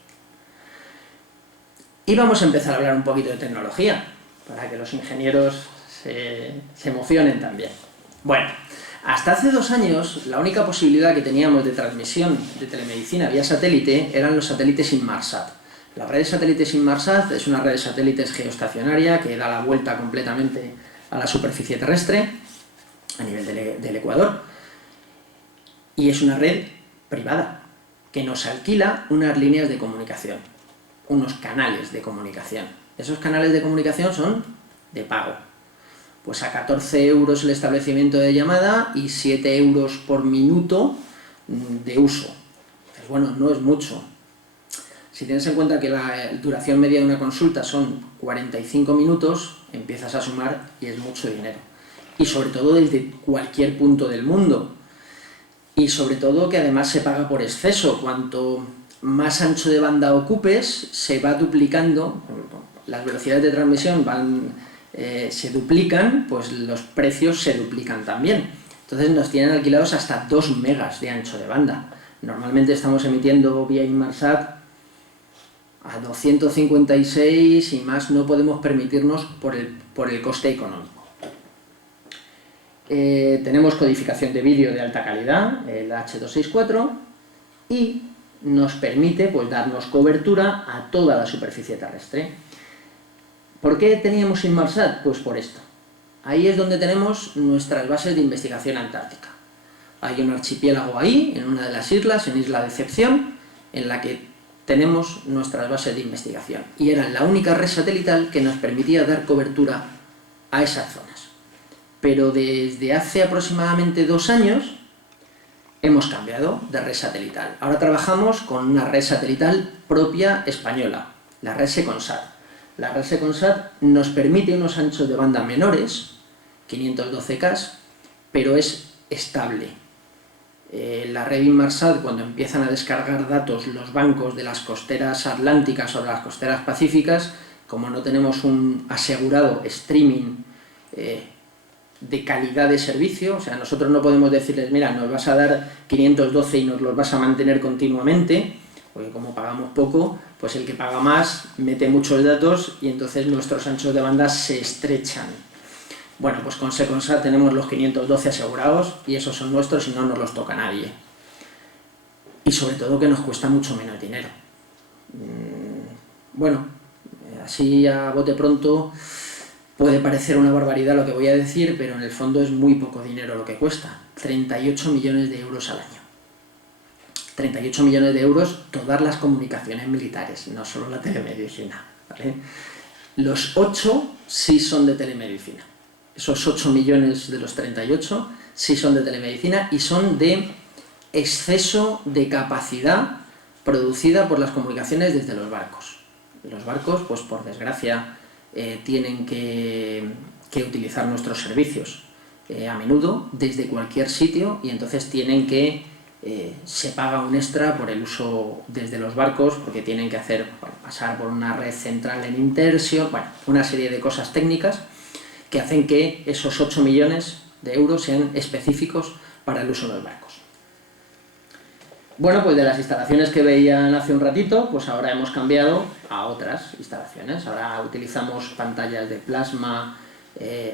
Y vamos a empezar a hablar un poquito de tecnología, para que los ingenieros se emocionen también. Bueno, hasta hace 2 años la única posibilidad que teníamos de transmisión de telemedicina vía satélite eran los satélites Inmarsat. La red de satélites Inmarsat es una red de satélites geoestacionaria que da la vuelta completamente a la superficie terrestre, a nivel del ecuador, y es una red privada que nos alquila unas líneas de comunicación, unos canales de comunicación. Esos canales de comunicación son de pago. Pues a 14 € el establecimiento de llamada y 7 € por minuto de uso. Pues bueno, no es mucho. Si tienes en cuenta que la duración media de una consulta son 45 minutos, empiezas a sumar y es mucho dinero. Y sobre todo desde cualquier punto del mundo. Y sobre todo que además se paga por exceso. Cuanto más ancho de banda ocupes, se va duplicando, las velocidades de transmisión se duplican, pues los precios se duplican también. Entonces nos tienen alquilados hasta 2 megas de ancho de banda. Normalmente estamos emitiendo vía Inmarsat a 256 y más no podemos permitirnos por el coste económico. Tenemos codificación de vídeo de alta calidad, el H264, y nos permite pues darnos cobertura a toda la superficie terrestre. ¿Por qué teníamos Inmarsat? Pues por esto. Ahí es donde tenemos nuestras bases de investigación antártica. Hay un archipiélago ahí, en una de las islas, en Isla Decepción, en la que tenemos nuestras bases de investigación. Y era la única red satelital que nos permitía dar cobertura a esas zonas. Pero desde hace aproximadamente 2 años hemos cambiado de red satelital. Ahora trabajamos con una red satelital propia española, la red Seconsat. La red Seconsat nos permite unos anchos de banda menores, 512K, pero es estable. La red Inmarsat, cuando empiezan a descargar datos los bancos de las costeras atlánticas o de las costeras pacíficas, como no tenemos un asegurado streaming de calidad de servicio, o sea, nosotros no podemos decirles, mira, nos vas a dar 512 y nos los vas a mantener continuamente, porque como pagamos poco, pues el que paga más mete muchos datos y entonces nuestros anchos de banda se estrechan. Bueno, pues con Seconsat tenemos los 512 asegurados y esos son nuestros y no nos los toca nadie. Y sobre todo que nos cuesta mucho menos dinero. Bueno, así a bote pronto puede parecer una barbaridad lo que voy a decir, pero en el fondo es muy poco dinero lo que cuesta. 38 millones de euros al año. 38 millones de euros todas las comunicaciones militares, no solo la telemedicina, ¿vale? Los 8 sí son de telemedicina. Esos 8 millones de los 38 sí son de telemedicina y son de exceso de capacidad producida por las comunicaciones desde los barcos. Los barcos, pues por desgracia, tienen que utilizar nuestros servicios a menudo desde cualquier sitio y entonces tienen que se paga un extra por el uso desde los barcos porque tienen que hacer, pasar por una red central en Intersio, una serie de cosas técnicas que hacen que esos 8 millones de euros sean específicos para el uso de los barcos. Bueno, pues de las instalaciones que veían hace un ratito, pues ahora hemos cambiado a otras instalaciones. Ahora utilizamos pantallas de plasma.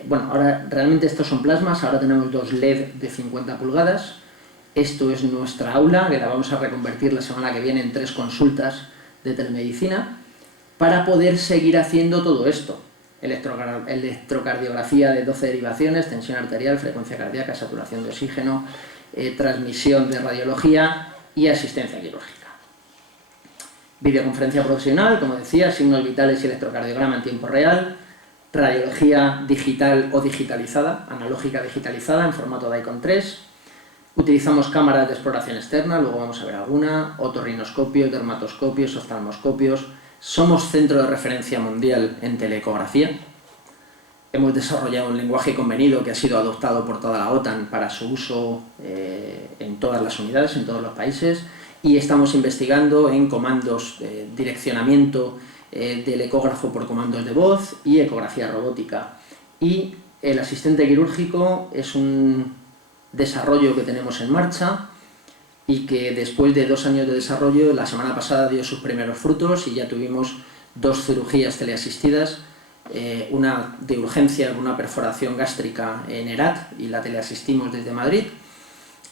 Bueno, ahora realmente estos son plasmas, ahora tenemos 2 LED de 50 pulgadas. Esto es nuestra aula, que la vamos a reconvertir la semana que viene en 3 consultas de telemedicina, para poder seguir haciendo todo esto. Electrocardiografía de 12 derivaciones, tensión arterial, frecuencia cardíaca, saturación de oxígeno, transmisión de radiología y asistencia quirúrgica. Videoconferencia profesional, como decía, signos vitales y electrocardiograma en tiempo real, radiología digital o digitalizada, analógica digitalizada en formato DICOM 3, utilizamos cámaras de exploración externa, luego vamos a ver alguna, otorrinoscopios, dermatoscopios, oftalmoscopios. Somos centro de referencia mundial en teleecografía. Hemos desarrollado un lenguaje convenido que ha sido adoptado por toda la OTAN para su uso en todas las unidades, en todos los países, y estamos investigando en comandos de direccionamiento del ecógrafo por comandos de voz y ecografía robótica. Y el asistente quirúrgico es un desarrollo que tenemos en marcha y que después de 2 años de desarrollo, la semana pasada dio sus primeros frutos y ya tuvimos 2 cirugías teleasistidas, una de urgencia, una perforación gástrica en Herat y la teleasistimos desde Madrid,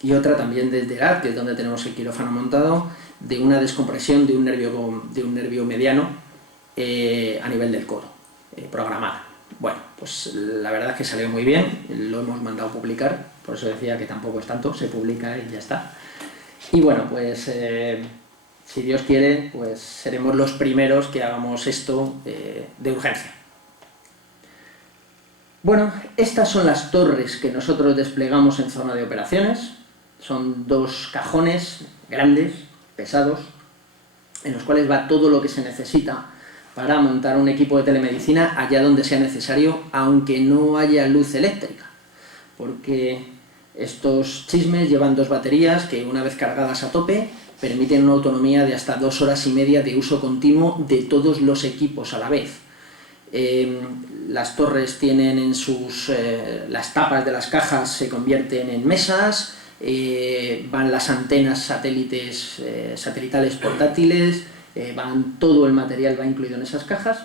y otra también desde Herat, que es donde tenemos el quirófano montado, de una descompresión de un nervio mediano a nivel del codo, programada. Bueno, pues la verdad es que salió muy bien, lo hemos mandado a publicar, por eso decía que tampoco es tanto, se publica y ya está. Y bueno, pues si Dios quiere, pues seremos los primeros que hagamos esto de urgencia. Bueno, estas son las torres que nosotros desplegamos en zona de operaciones. Son 2 cajones grandes, pesados, en los cuales va todo lo que se necesita para montar un equipo de telemedicina allá donde sea necesario, aunque no haya luz eléctrica, porque estos chismes llevan 2 baterías que, una vez cargadas a tope, permiten una autonomía de hasta 2 horas y media de uso continuo de todos los equipos a la vez. Las torres tienen en sus... las tapas de las cajas se convierten en mesas, van las antenas satelitales portátiles, todo el material va incluido en esas cajas,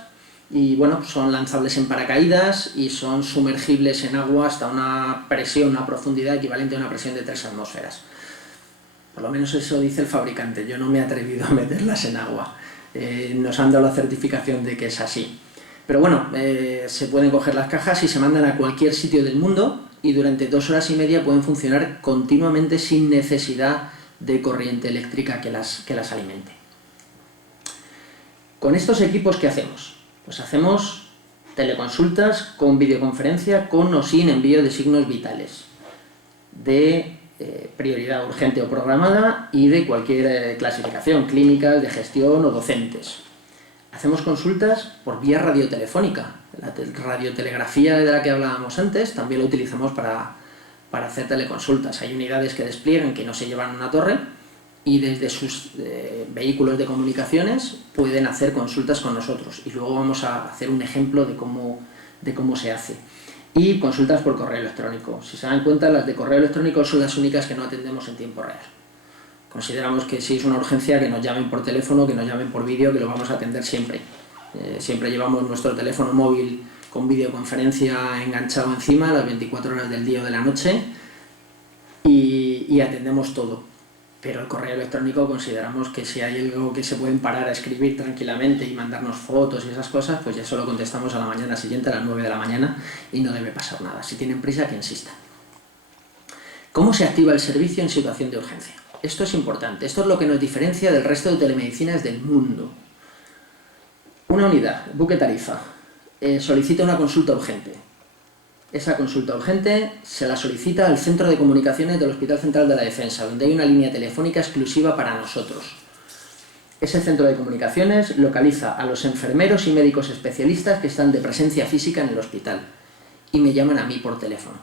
y bueno, son lanzables en paracaídas y son sumergibles en agua hasta una presión, una profundidad equivalente a una presión de 3 atmósferas. Por lo menos eso dice el fabricante, yo no me he atrevido a meterlas en agua. Nos han dado la certificación de que es así. Pero bueno, se pueden coger las cajas y se mandan a cualquier sitio del mundo, y durante 2 horas y media pueden funcionar continuamente sin necesidad de corriente eléctrica que las alimente. Con estos equipos, ¿qué hacemos? Pues hacemos teleconsultas con videoconferencia, con o sin envío de signos vitales, de prioridad urgente o programada y de cualquier clasificación, clínicas, de gestión o docentes. Hacemos consultas por vía radiotelefónica. La radiotelegrafía de la que hablábamos antes también la utilizamos para hacer teleconsultas. Hay unidades que despliegan, que no se llevan una torre, y desde sus vehículos de comunicaciones pueden hacer consultas con nosotros. Y luego vamos a hacer un ejemplo de cómo se hace. Y consultas por correo electrónico. Si se dan cuenta, las de correo electrónico son las únicas que no atendemos en tiempo real. Consideramos que si es una urgencia, que nos llamen por teléfono, que nos llamen por vídeo, que lo vamos a atender siempre. Siempre llevamos nuestro teléfono móvil con videoconferencia enganchado encima las 24 horas del día o de la noche, y atendemos todo. Pero el correo electrónico consideramos que si hay algo que se pueden parar a escribir tranquilamente y mandarnos fotos y esas cosas, pues ya solo contestamos a la mañana siguiente, a las 9 de la mañana, y no debe pasar nada. Si tienen prisa, que insistan. ¿Cómo se activa el servicio en situación de urgencia? Esto es importante, esto es lo que nos diferencia del resto de telemedicinas del mundo. Una unidad, buque tarifa, solicita una consulta urgente. Esa consulta urgente se la solicita al Centro de Comunicaciones del Hospital Central de la Defensa, donde hay una línea telefónica exclusiva para nosotros. Ese centro de comunicaciones localiza a los enfermeros y médicos especialistas que están de presencia física en el hospital y me llaman a mí por teléfono.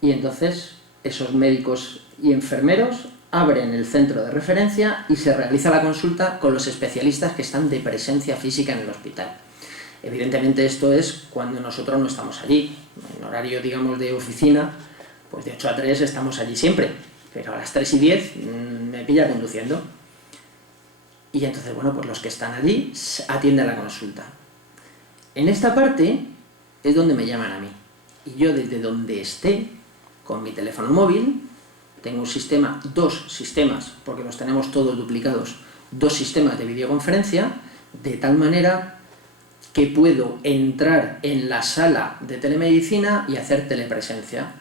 Y entonces esos médicos y enfermeros abren el centro de referencia y se realiza la consulta con los especialistas que están de presencia física en el hospital. Evidentemente esto es cuando nosotros no estamos allí. En horario, digamos, de oficina, pues de 8 a 3 estamos allí siempre. pero a las 3:10 me pilla conduciendo. Y entonces, bueno, pues los que están allí atienden la consulta. En esta parte es donde me llaman a mí. Y yo desde donde esté, con mi teléfono móvil, tengo un sistema, 2 sistemas, porque los tenemos todos duplicados, 2 sistemas de videoconferencia, de tal manera que puedo entrar en la sala de telemedicina y hacer telepresencia.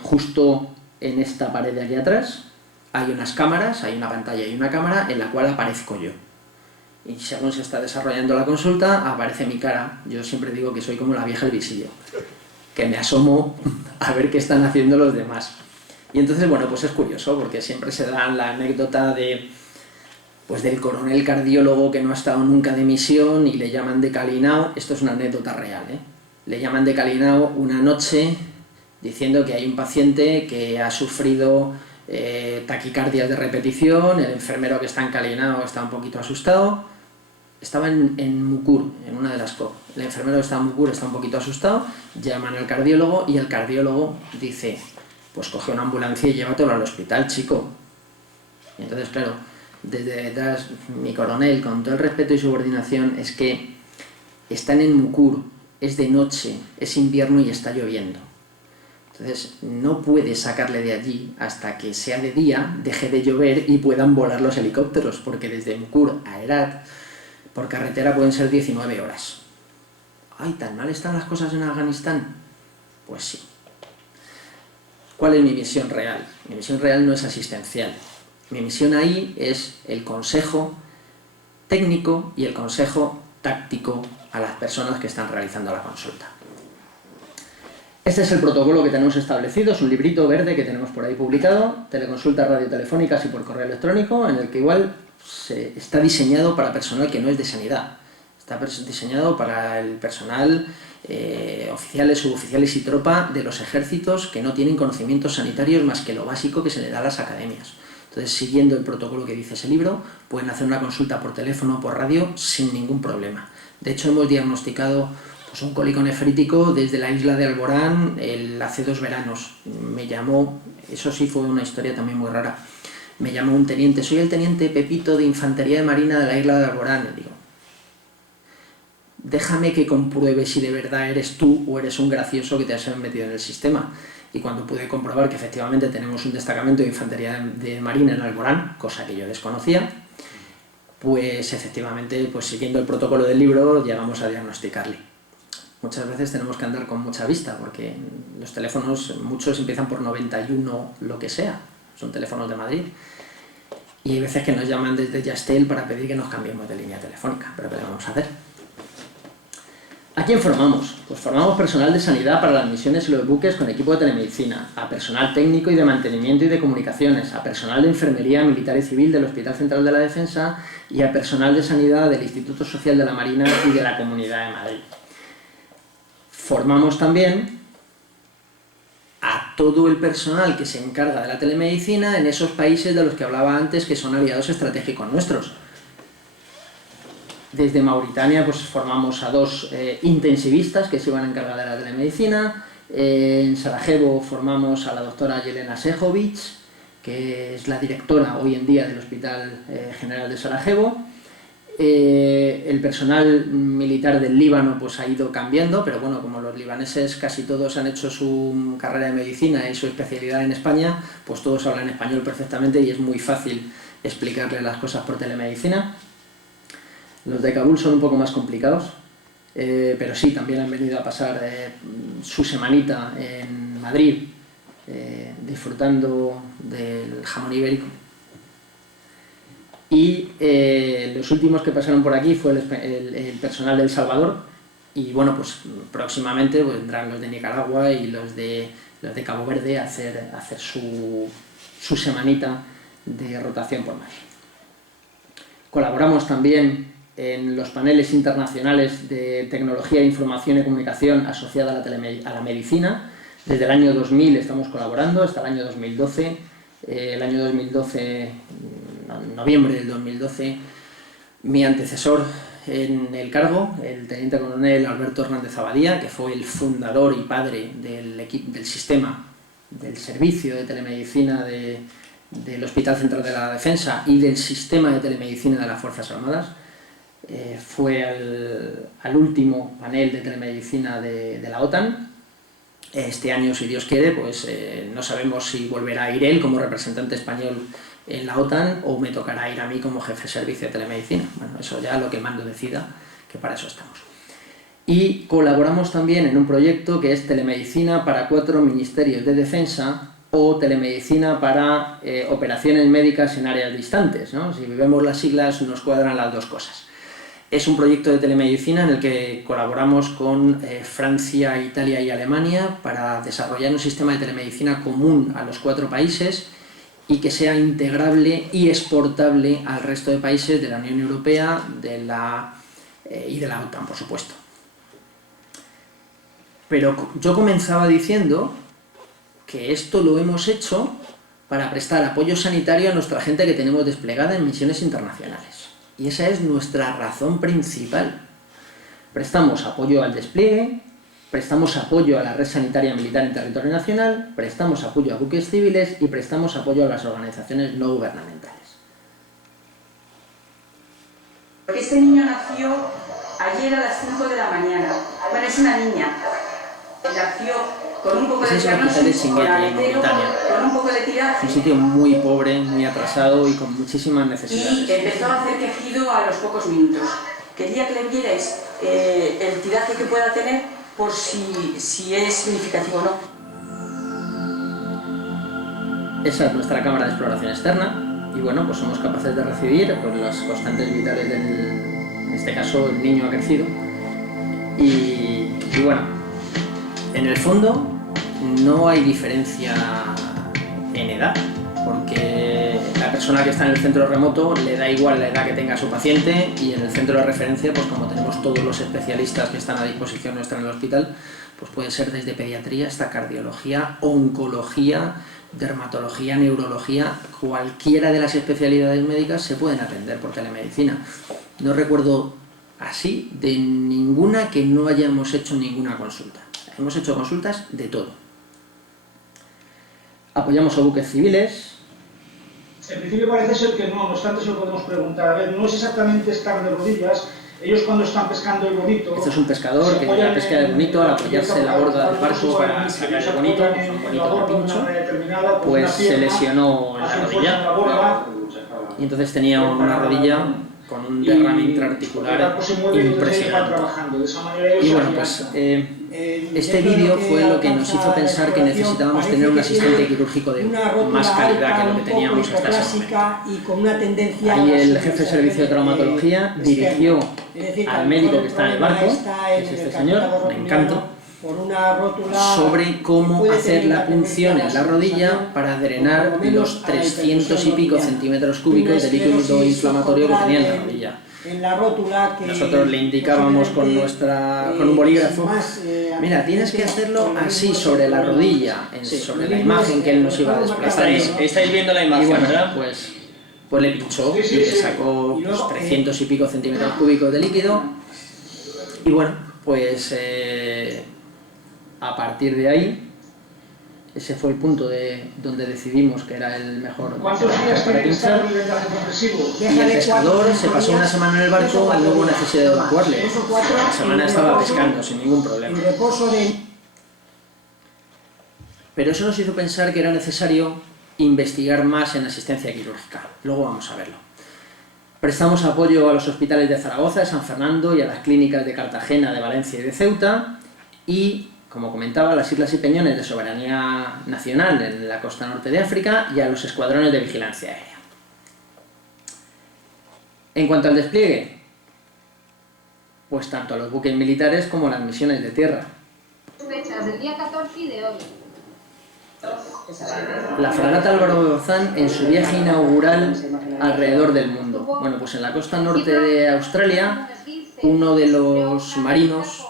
Justo en esta pared de aquí atrás hay unas cámaras, hay una pantalla y una cámara en la cual aparezco yo. Y según se está desarrollando la consulta, aparece mi cara. Yo siempre digo que soy como la vieja del visillo, que me asomo a ver qué están haciendo los demás. Y entonces, bueno, pues es curioso, porque siempre se da la anécdota de, pues del coronel cardiólogo que no ha estado nunca de misión y le llaman decalinado. Esto es una anécdota real, ¿eh? Le llaman decalinado una noche diciendo que hay un paciente que ha sufrido taquicardias de repetición, el enfermero que está encalinado está un poquito asustado. Estaba en Mucur, en una de las COP. El enfermero que está en Mucur está un poquito asustado, llaman al cardiólogo y el cardiólogo dice, pues coge una ambulancia y llévatelo al hospital, chico. Y entonces, claro, desde detrás, mi coronel, con todo el respeto y subordinación, es que están en Mucur, es de noche, es invierno y está lloviendo. Entonces, no puede sacarle de allí hasta que sea de día, deje de llover y puedan volar los helicópteros, porque desde Mucur a Herat, por carretera pueden ser 19 horas. ¡Ay, tan mal están las cosas en Afganistán! Pues sí. ¿Cuál es mi misión real? Mi misión real no es asistencial. Mi misión ahí es el consejo técnico y el consejo táctico a las personas que están realizando la consulta. Este es el protocolo que tenemos establecido, es un librito verde que tenemos por ahí publicado, teleconsultas radiotelefónicas y por correo electrónico, en el que igual está diseñado para personal que no es de sanidad. Está diseñado para el personal, oficiales, suboficiales y tropa de los ejércitos que no tienen conocimientos sanitarios más que lo básico que se le da a las academias. Entonces, siguiendo el protocolo que dice ese libro, pueden hacer una consulta por teléfono o por radio sin ningún problema. De hecho, hemos diagnosticado pues, un cólico nefrítico desde la isla de Alborán hace 2 veranos. Me llamó, eso sí fue una historia también muy rara, me llamó un teniente, soy el teniente Pepito de Infantería de Marina de la isla de Alborán. Y digo, déjame que compruebe si de verdad eres tú o eres un gracioso que te has metido en el sistema. Y cuando pude comprobar que efectivamente tenemos un destacamento de Infantería de Marina en Alborán, cosa que yo desconocía, pues efectivamente, pues siguiendo el protocolo del libro, llegamos a diagnosticarle. Muchas veces tenemos que andar con mucha vista, porque los teléfonos, muchos empiezan por 91 lo que sea, son teléfonos de Madrid. Y hay veces que nos llaman desde Yastel para pedir que nos cambiemos de línea telefónica, pero ¿qué le vamos a hacer? ¿A quién formamos? Pues formamos personal de sanidad para las misiones y los buques con equipo de telemedicina, a personal técnico y de mantenimiento y de comunicaciones, a personal de enfermería militar y civil del Hospital Central de la Defensa y a personal de sanidad del Instituto Social de la Marina y de la Comunidad de Madrid. Formamos también a todo el personal que se encarga de la telemedicina en esos países de los que hablaba antes que son aliados estratégicos nuestros. Desde Mauritania pues formamos a 2 intensivistas que se iban a encargar de la telemedicina. En Sarajevo formamos a la doctora Yelena Sejovic, que es la directora hoy en día del Hospital General de Sarajevo. El personal militar del Líbano pues ha ido cambiando, pero bueno, como los libaneses casi todos han hecho su carrera de medicina y su especialidad en España, pues todos hablan español perfectamente y es muy fácil explicarles las cosas por telemedicina. Los de Kabul son un poco más complicados, pero sí, también han venido a pasar su semanita en Madrid, disfrutando del jamón ibérico. Y los últimos que pasaron por aquí fue el personal de El Salvador, y bueno, pues próximamente pues, vendrán los de Nicaragua y los de Cabo Verde a hacer su semanita de rotación por Madrid. Colaboramos también en los paneles internacionales de tecnología de información y comunicación asociada a la medicina. Desde el año 2000 estamos colaborando, hasta el año 2012. El año 2012, en noviembre del 2012, mi antecesor en el cargo, el teniente coronel Alberto Hernández Abadía, que fue el fundador y padre del sistema del servicio de telemedicina del Hospital Central de la Defensa y del sistema de telemedicina de las Fuerzas Armadas. Fue al último panel de telemedicina de la OTAN. Este año, si Dios quiere, pues no sabemos si volverá a ir él como representante español en la OTAN o me tocará ir a mí como jefe de servicio de telemedicina. Bueno, eso ya lo que el mando decida, que para eso estamos. Y colaboramos también en un proyecto que es telemedicina para 4 ministerios de defensa o telemedicina para operaciones médicas en áreas distantes, ¿no? Si vemos las siglas nos cuadran las dos cosas. Es un proyecto de telemedicina en el que colaboramos con Francia, Italia y Alemania para desarrollar un sistema de telemedicina común a los 4 países y que sea integrable y exportable al resto de países de la Unión Europea y de la OTAN, por supuesto. Pero yo comenzaba diciendo que esto lo hemos hecho para prestar apoyo sanitario a nuestra gente que tenemos desplegada en misiones internacionales. Y esa es nuestra razón principal. Prestamos apoyo al despliegue, prestamos apoyo a la red sanitaria militar en territorio nacional, prestamos apoyo a buques civiles y prestamos apoyo a las organizaciones no gubernamentales. Este niño nació ayer a las 5 de la mañana. Bueno, es una niña. Nació con un poco de cianosis, con aletero, con un poco de tiraje. Un sitio muy pobre, muy atrasado y con muchísimas necesidades. Y empezó a hacer quejido a los pocos minutos. Quería que le vierais el tiraje que pueda tener por si es significativo o no. Esa es nuestra cámara de exploración externa y bueno, pues somos capaces de recibir pues, las constantes vitales en este caso el niño ha crecido y bueno, en el fondo no hay diferencia en edad, porque la persona que está en el centro remoto le da igual la edad que tenga su paciente y en el centro de referencia, pues como tenemos todos los especialistas que están a disposición nuestra en el hospital, pues puede ser desde pediatría hasta cardiología, oncología, dermatología, neurología, cualquiera de las especialidades médicas se pueden atender por telemedicina. No recuerdo así de ninguna que no hayamos hecho ninguna consulta. Hemos hecho consultas de todo. Apoyamos a buques civiles. En principio parece ser que no obstante se lo podemos preguntar. A ver, no es exactamente estar de rodillas. Ellos cuando están pescando el bonito... Este es un pescador que la pesca del bonito al apoyarse en la borda del barco para sacar el bonito, un bonito de pincho, pues se lesionó en la rodilla. Y entonces tenía una rodilla con un derrame intraarticular impresionante. Y bueno, pues este vídeo fue lo que nos hizo pensar que necesitábamos tener un asistente quirúrgico de más calidad que lo que teníamos hasta ese momento. Ahí el jefe de servicio de traumatología dirigió al médico que está en el barco, que es este señor, me encanta, sobre cómo hacer la punción en la rodilla para drenar los 300 y pico centímetros cúbicos de líquido inflamatorio que tenía en la rodilla. Nosotros le indicábamos con un bolígrafo, mira, tienes que hacerlo así sobre la rodilla, sobre la imagen que él nos iba desplazando. Estáis viendo la imagen, y bueno, ¿verdad? Pues le pinchó y le sacó 300 y pico centímetros cúbicos de líquido. Y bueno, pues a partir de ahí, ese fue el punto donde decidimos que era el mejor para pinchar. Y el pescador se pasó una semana en el barco y no hubo necesidad de evacuarle. La semana estaba pescando sin ningún problema. Pero eso nos hizo pensar que era necesario investigar más en asistencia quirúrgica. Luego vamos a verlo. Prestamos apoyo a los hospitales de Zaragoza, de San Fernando y a las clínicas de Cartagena, de Valencia y de Ceuta y, como comentaba, a las islas y peñones de soberanía nacional en la costa norte de África y a los escuadrones de vigilancia aérea. En cuanto al despliegue, pues tanto a los buques militares como a las misiones de tierra. Fechas del día 14 y de hoy. La fragata Álvaro de Bazán en su viaje inaugural alrededor del mundo. Bueno, pues en la costa norte de Australia, uno de los marinos...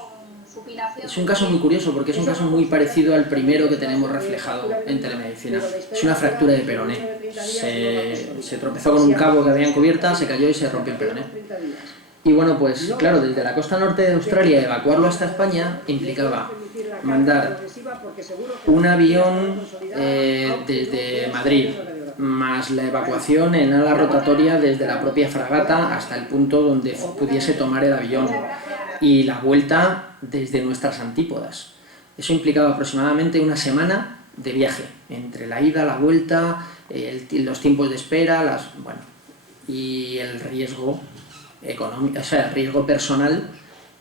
Es un caso muy curioso porque es un caso muy parecido al primero que tenemos reflejado en telemedicina. Es una fractura de peroné. Se tropezó con un cabo que había en cubierta, se cayó y se rompió el peroné. Y bueno, pues claro, desde la costa norte de Australia evacuarlo hasta España implicaba mandar un avión desde Madrid, más la evacuación en ala rotatoria desde la propia fragata hasta el punto donde pudiese tomar el avión, y la vuelta desde nuestras antípodas. Eso implicaba aproximadamente una semana de viaje, entre la ida, la vuelta, los tiempos de espera, bueno, y el riesgo económico, o sea, el riesgo personal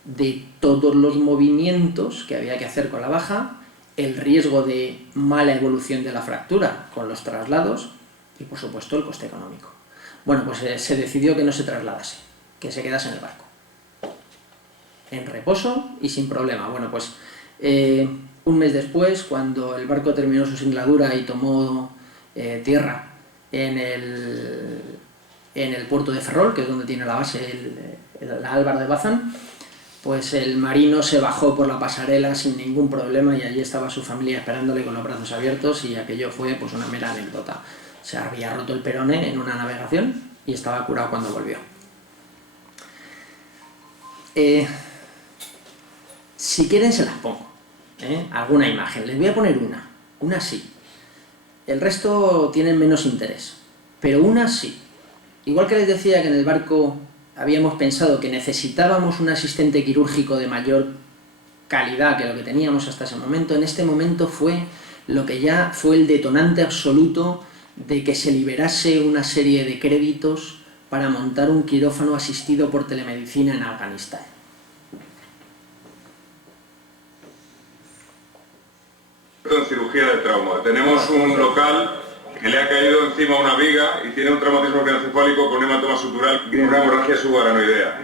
de todos los movimientos que había que hacer con la baja, el riesgo de mala evolución de la fractura con los traslados y, por supuesto, el coste económico. Bueno, pues se decidió que no se trasladase, que se quedase en el barco, en reposo y sin problema. Bueno, pues un mes después, cuando el barco terminó su singladura y tomó tierra en el puerto de Ferrol, que es donde tiene la base la Álvar de Bazán, pues el marino se bajó por la pasarela sin ningún problema y allí estaba su familia esperándole con los brazos abiertos, y aquello fue pues una mera anécdota. Se había roto el peroné en una navegación y estaba curado cuando volvió. Si quieren se las pongo, alguna imagen. Les voy a poner una sí. El resto tienen menos interés, pero una sí. Igual que les decía que en el barco habíamos pensado que necesitábamos un asistente quirúrgico de mayor calidad que lo que teníamos hasta ese momento, en este momento fue lo que ya fue el detonante absoluto de que se liberase una serie de créditos para montar un quirófano asistido por telemedicina en Afganistán. En cirugía de trauma. Tenemos un local que le ha caído encima una viga y tiene un traumatismo craneoencefálico con un hematoma sutural y una hemorragia subaranoidea.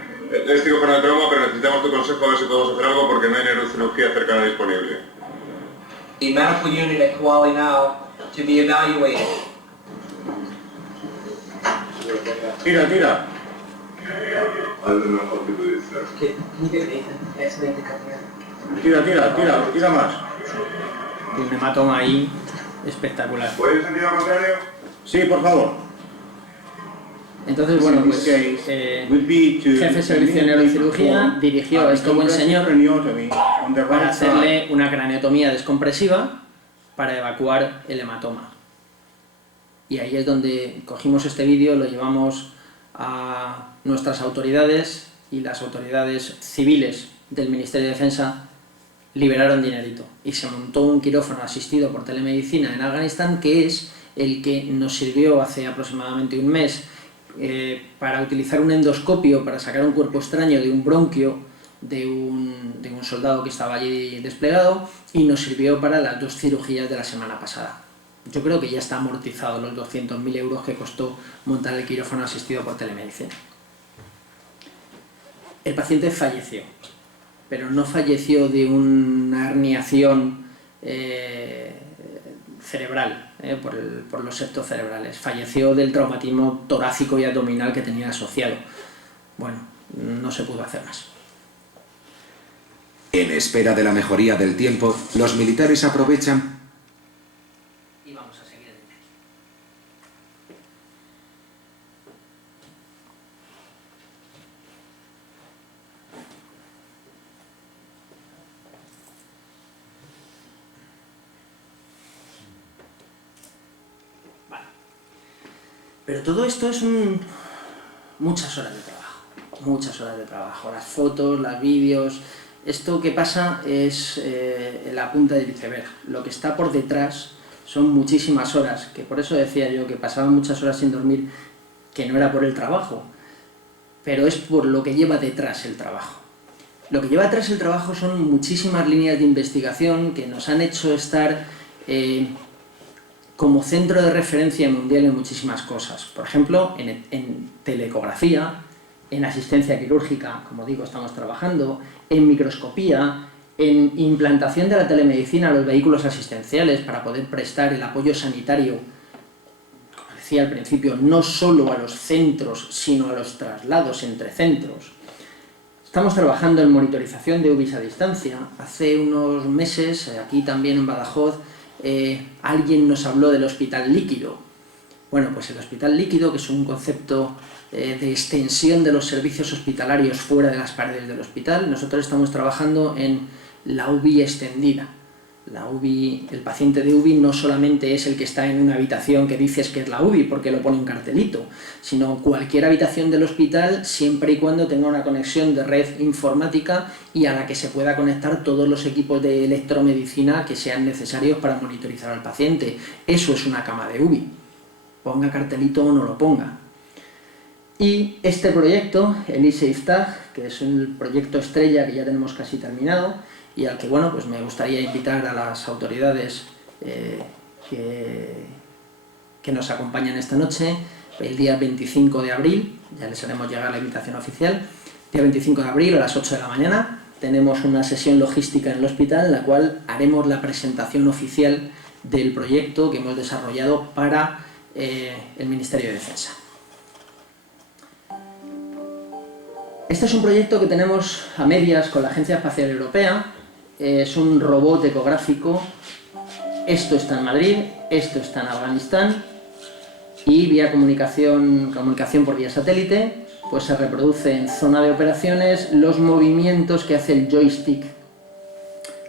Es cirujano de trauma, pero necesitamos tu consejo a ver si podemos hacer algo porque no hay neurocirugía cercana disponible. The medical unit at Kuala now to be evaluated. Tira. Can you get Nathan? Ask Nathan to come here. Tira más. Un hematoma ahí espectacular. ¿Puede ir sentido contrario? Sí, por favor. Entonces, bueno, pues jefe de servicio de neurocirugía dirigió a este buen señor para hacerle una craneotomía descompresiva para evacuar el hematoma. Y ahí es donde cogimos este vídeo, lo llevamos a nuestras autoridades, y las autoridades civiles del Ministerio de Defensa liberaron dinerito y se montó un quirófano asistido por telemedicina en Afganistán, que es el que nos sirvió hace aproximadamente un mes para utilizar un endoscopio para sacar un cuerpo extraño de un bronquio de un soldado que estaba allí desplegado, y nos sirvió para las 2 cirugías de la semana pasada. Yo creo que ya está amortizado los 200.000 euros que costó montar el quirófano asistido por telemedicina. El paciente falleció, pero no falleció de una herniación cerebral, por los septos cerebrales. Falleció del traumatismo torácico y abdominal que tenía asociado. Bueno, no se pudo hacer más. En espera de la mejoría del tiempo, los militares aprovechan Y vamos a seguir. Vale. Pero todo esto es muchas horas de trabajo, las fotos, los vídeos. Esto que pasa es la punta del iceberg. Lo que está por detrás son muchísimas horas, que por eso decía yo que pasaba muchas horas sin dormir, que no era por el trabajo, pero es por lo que lleva detrás el trabajo. Lo que lleva detrás el trabajo son muchísimas líneas de investigación que nos han hecho estar como centro de referencia mundial en muchísimas cosas. Por ejemplo, en teleecografía, en asistencia quirúrgica, como digo, estamos trabajando, en microscopía, en implantación de la telemedicina a los vehículos asistenciales para poder prestar el apoyo sanitario, como decía al principio, no solo a los centros, sino a los traslados entre centros. Estamos trabajando en monitorización de UBIs a distancia. Hace unos meses, aquí también en Badajoz, alguien nos habló del hospital líquido. Bueno, pues el hospital líquido, que es un concepto de extensión de los servicios hospitalarios fuera de las paredes del hospital. Nosotros estamos trabajando en la UBI extendida. La UBI, el paciente de UBI no solamente es el que está en una habitación que dices que es la UBI porque lo pone un cartelito, sino cualquier habitación del hospital siempre y cuando tenga una conexión de red informática y a la que se pueda conectar todos los equipos de electromedicina que sean necesarios para monitorizar al paciente. Eso es una cama de UBI, ponga cartelito o no lo ponga. Y este proyecto, el eSafeTag, que es un proyecto estrella que ya tenemos casi terminado, y al que, bueno, pues me gustaría invitar a las autoridades que nos acompañan esta noche, el día 25 de abril, ya les haremos llegar la invitación oficial, día 25 de abril a las 8 de la mañana, tenemos una sesión logística en el hospital en la cual haremos la presentación oficial del proyecto que hemos desarrollado para el Ministerio de Defensa. Este es un proyecto que tenemos a medias con la Agencia Espacial Europea. Es un robot ecográfico. Esto está en Madrid, esto está en Afganistán, y vía comunicación por vía satélite, pues se reproduce en zona de operaciones los movimientos que hace el joystick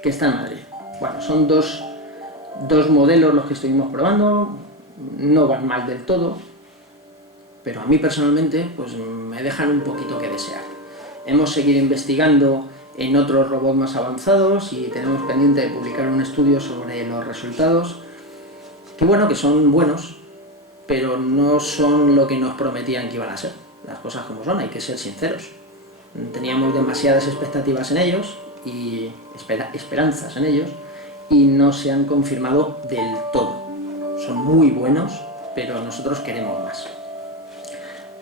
que está en Madrid. Bueno, son dos modelos los que estuvimos probando, no van mal del todo, pero a mí personalmente pues me dejan un poquito que desear. Hemos seguido investigando en otros robots más avanzados y tenemos pendiente de publicar un estudio sobre los resultados, que bueno, que son buenos, pero no son lo que nos prometían que iban a ser. Las cosas como son, hay que ser sinceros. Teníamos demasiadas expectativas en ellos y esperanzas en ellos y no se han confirmado del todo. Son muy buenos, pero nosotros queremos más.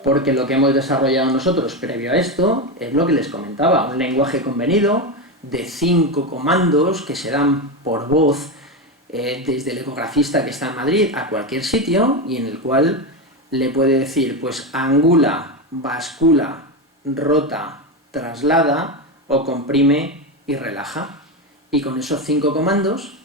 Porque lo que hemos desarrollado nosotros previo a esto es lo que les comentaba, un lenguaje convenido de 5 comandos que se dan por voz desde el ecografista que está en Madrid a cualquier sitio, y en el cual le puede decir pues angula, bascula, rota, traslada o comprime y relaja. Y con esos 5 comandos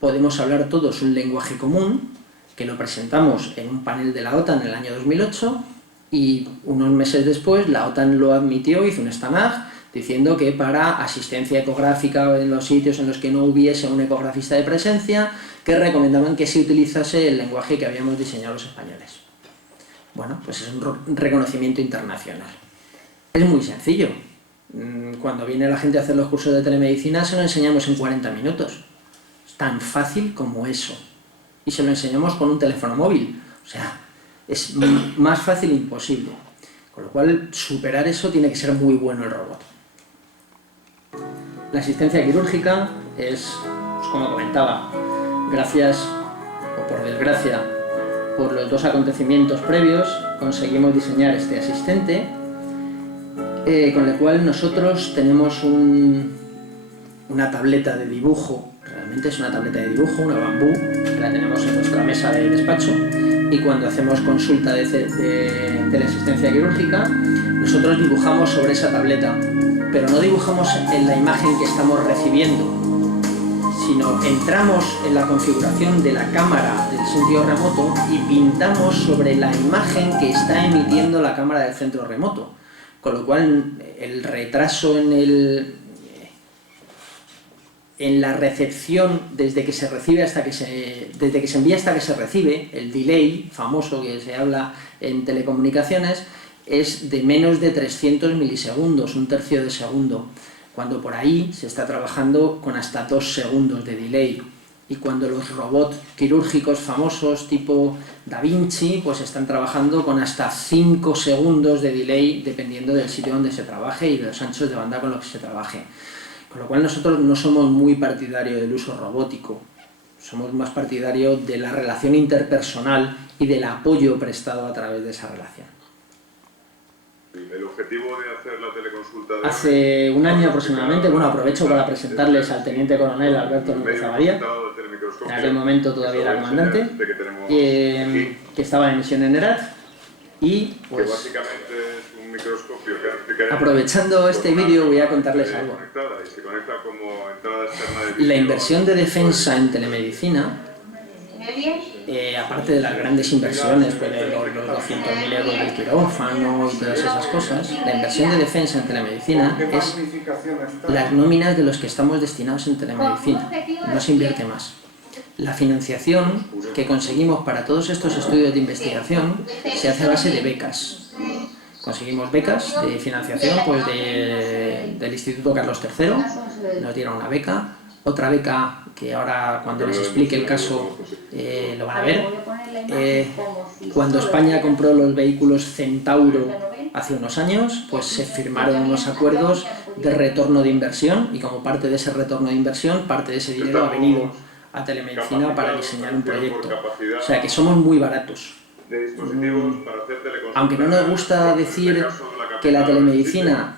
podemos hablar todos un lenguaje común, que lo presentamos en un panel de la OTAN en el año 2008, y unos meses después la OTAN lo admitió, hizo un STANAG diciendo que para asistencia ecográfica en los sitios en los que no hubiese un ecografista de presencia, que recomendaban que se utilizase el lenguaje que habíamos diseñado los españoles. Bueno, pues es un reconocimiento internacional. Es muy sencillo. Cuando viene la gente a hacer los cursos de telemedicina se lo enseñamos en 40 minutos. Es tan fácil como eso. Y se lo enseñamos con un teléfono móvil. O sea, es más fácil imposible. Con lo cual, superar eso tiene que ser muy bueno el robot. La asistencia quirúrgica es, pues como comentaba, gracias, o por desgracia, por los 2 acontecimientos previos, conseguimos diseñar este asistente, con el cual nosotros tenemos una tableta de dibujo, realmente es una tableta de dibujo, una bambú, que la tenemos en nuestra mesa de despacho, y cuando hacemos consulta de teleasistencia quirúrgica, nosotros dibujamos sobre esa tableta, pero no dibujamos en la imagen que estamos recibiendo, sino entramos en la configuración de la cámara del sentido remoto y pintamos sobre la imagen que está emitiendo la cámara del centro remoto, con lo cual el retraso en la recepción desde que se recibe hasta que desde que se envía hasta que se recibe, el delay famoso que se habla en telecomunicaciones, es de menos de 300 milisegundos, 1/3 de segundo, cuando por ahí se está trabajando con hasta 2 segundos de delay. Y cuando los robots quirúrgicos famosos tipo Da Vinci pues están trabajando con hasta 5 segundos de delay, dependiendo del sitio donde se trabaje y de los anchos de banda con los que se trabaje. Con lo cual nosotros no somos muy partidarios del uso robótico, somos más partidarios de la relación interpersonal y del apoyo prestado a través de esa relación. ¿El objetivo de hacer la teleconsulta? Hace un año aproximadamente, bueno, aprovecho para presentarles al Teniente Coronel Alberto López Zavaría, en aquel momento todavía era comandante, que estaba en misión en Herat, y pues aprovechando este vídeo voy a contarles algo. La inversión de defensa en telemedicina aparte de las grandes inversiones, pues de los 200.000 euros del quirófano y todas esas cosas, la inversión de defensa en telemedicina es las nóminas de los que estamos destinados en telemedicina, no se invierte más. La financiación que conseguimos para todos estos estudios de investigación se hace a base de becas. Conseguimos becas de financiación pues del Instituto Carlos III, nos dieron una beca, otra beca que ahora cuando les explique el caso lo van a ver. Cuando España compró los vehículos Centauro hace unos años, pues se firmaron unos acuerdos de retorno de inversión y como parte de ese retorno de inversión, parte de ese dinero ha venido a telemedicina para diseñar un proyecto. O sea que somos muy baratos. Aunque no nos gusta decir que la telemedicina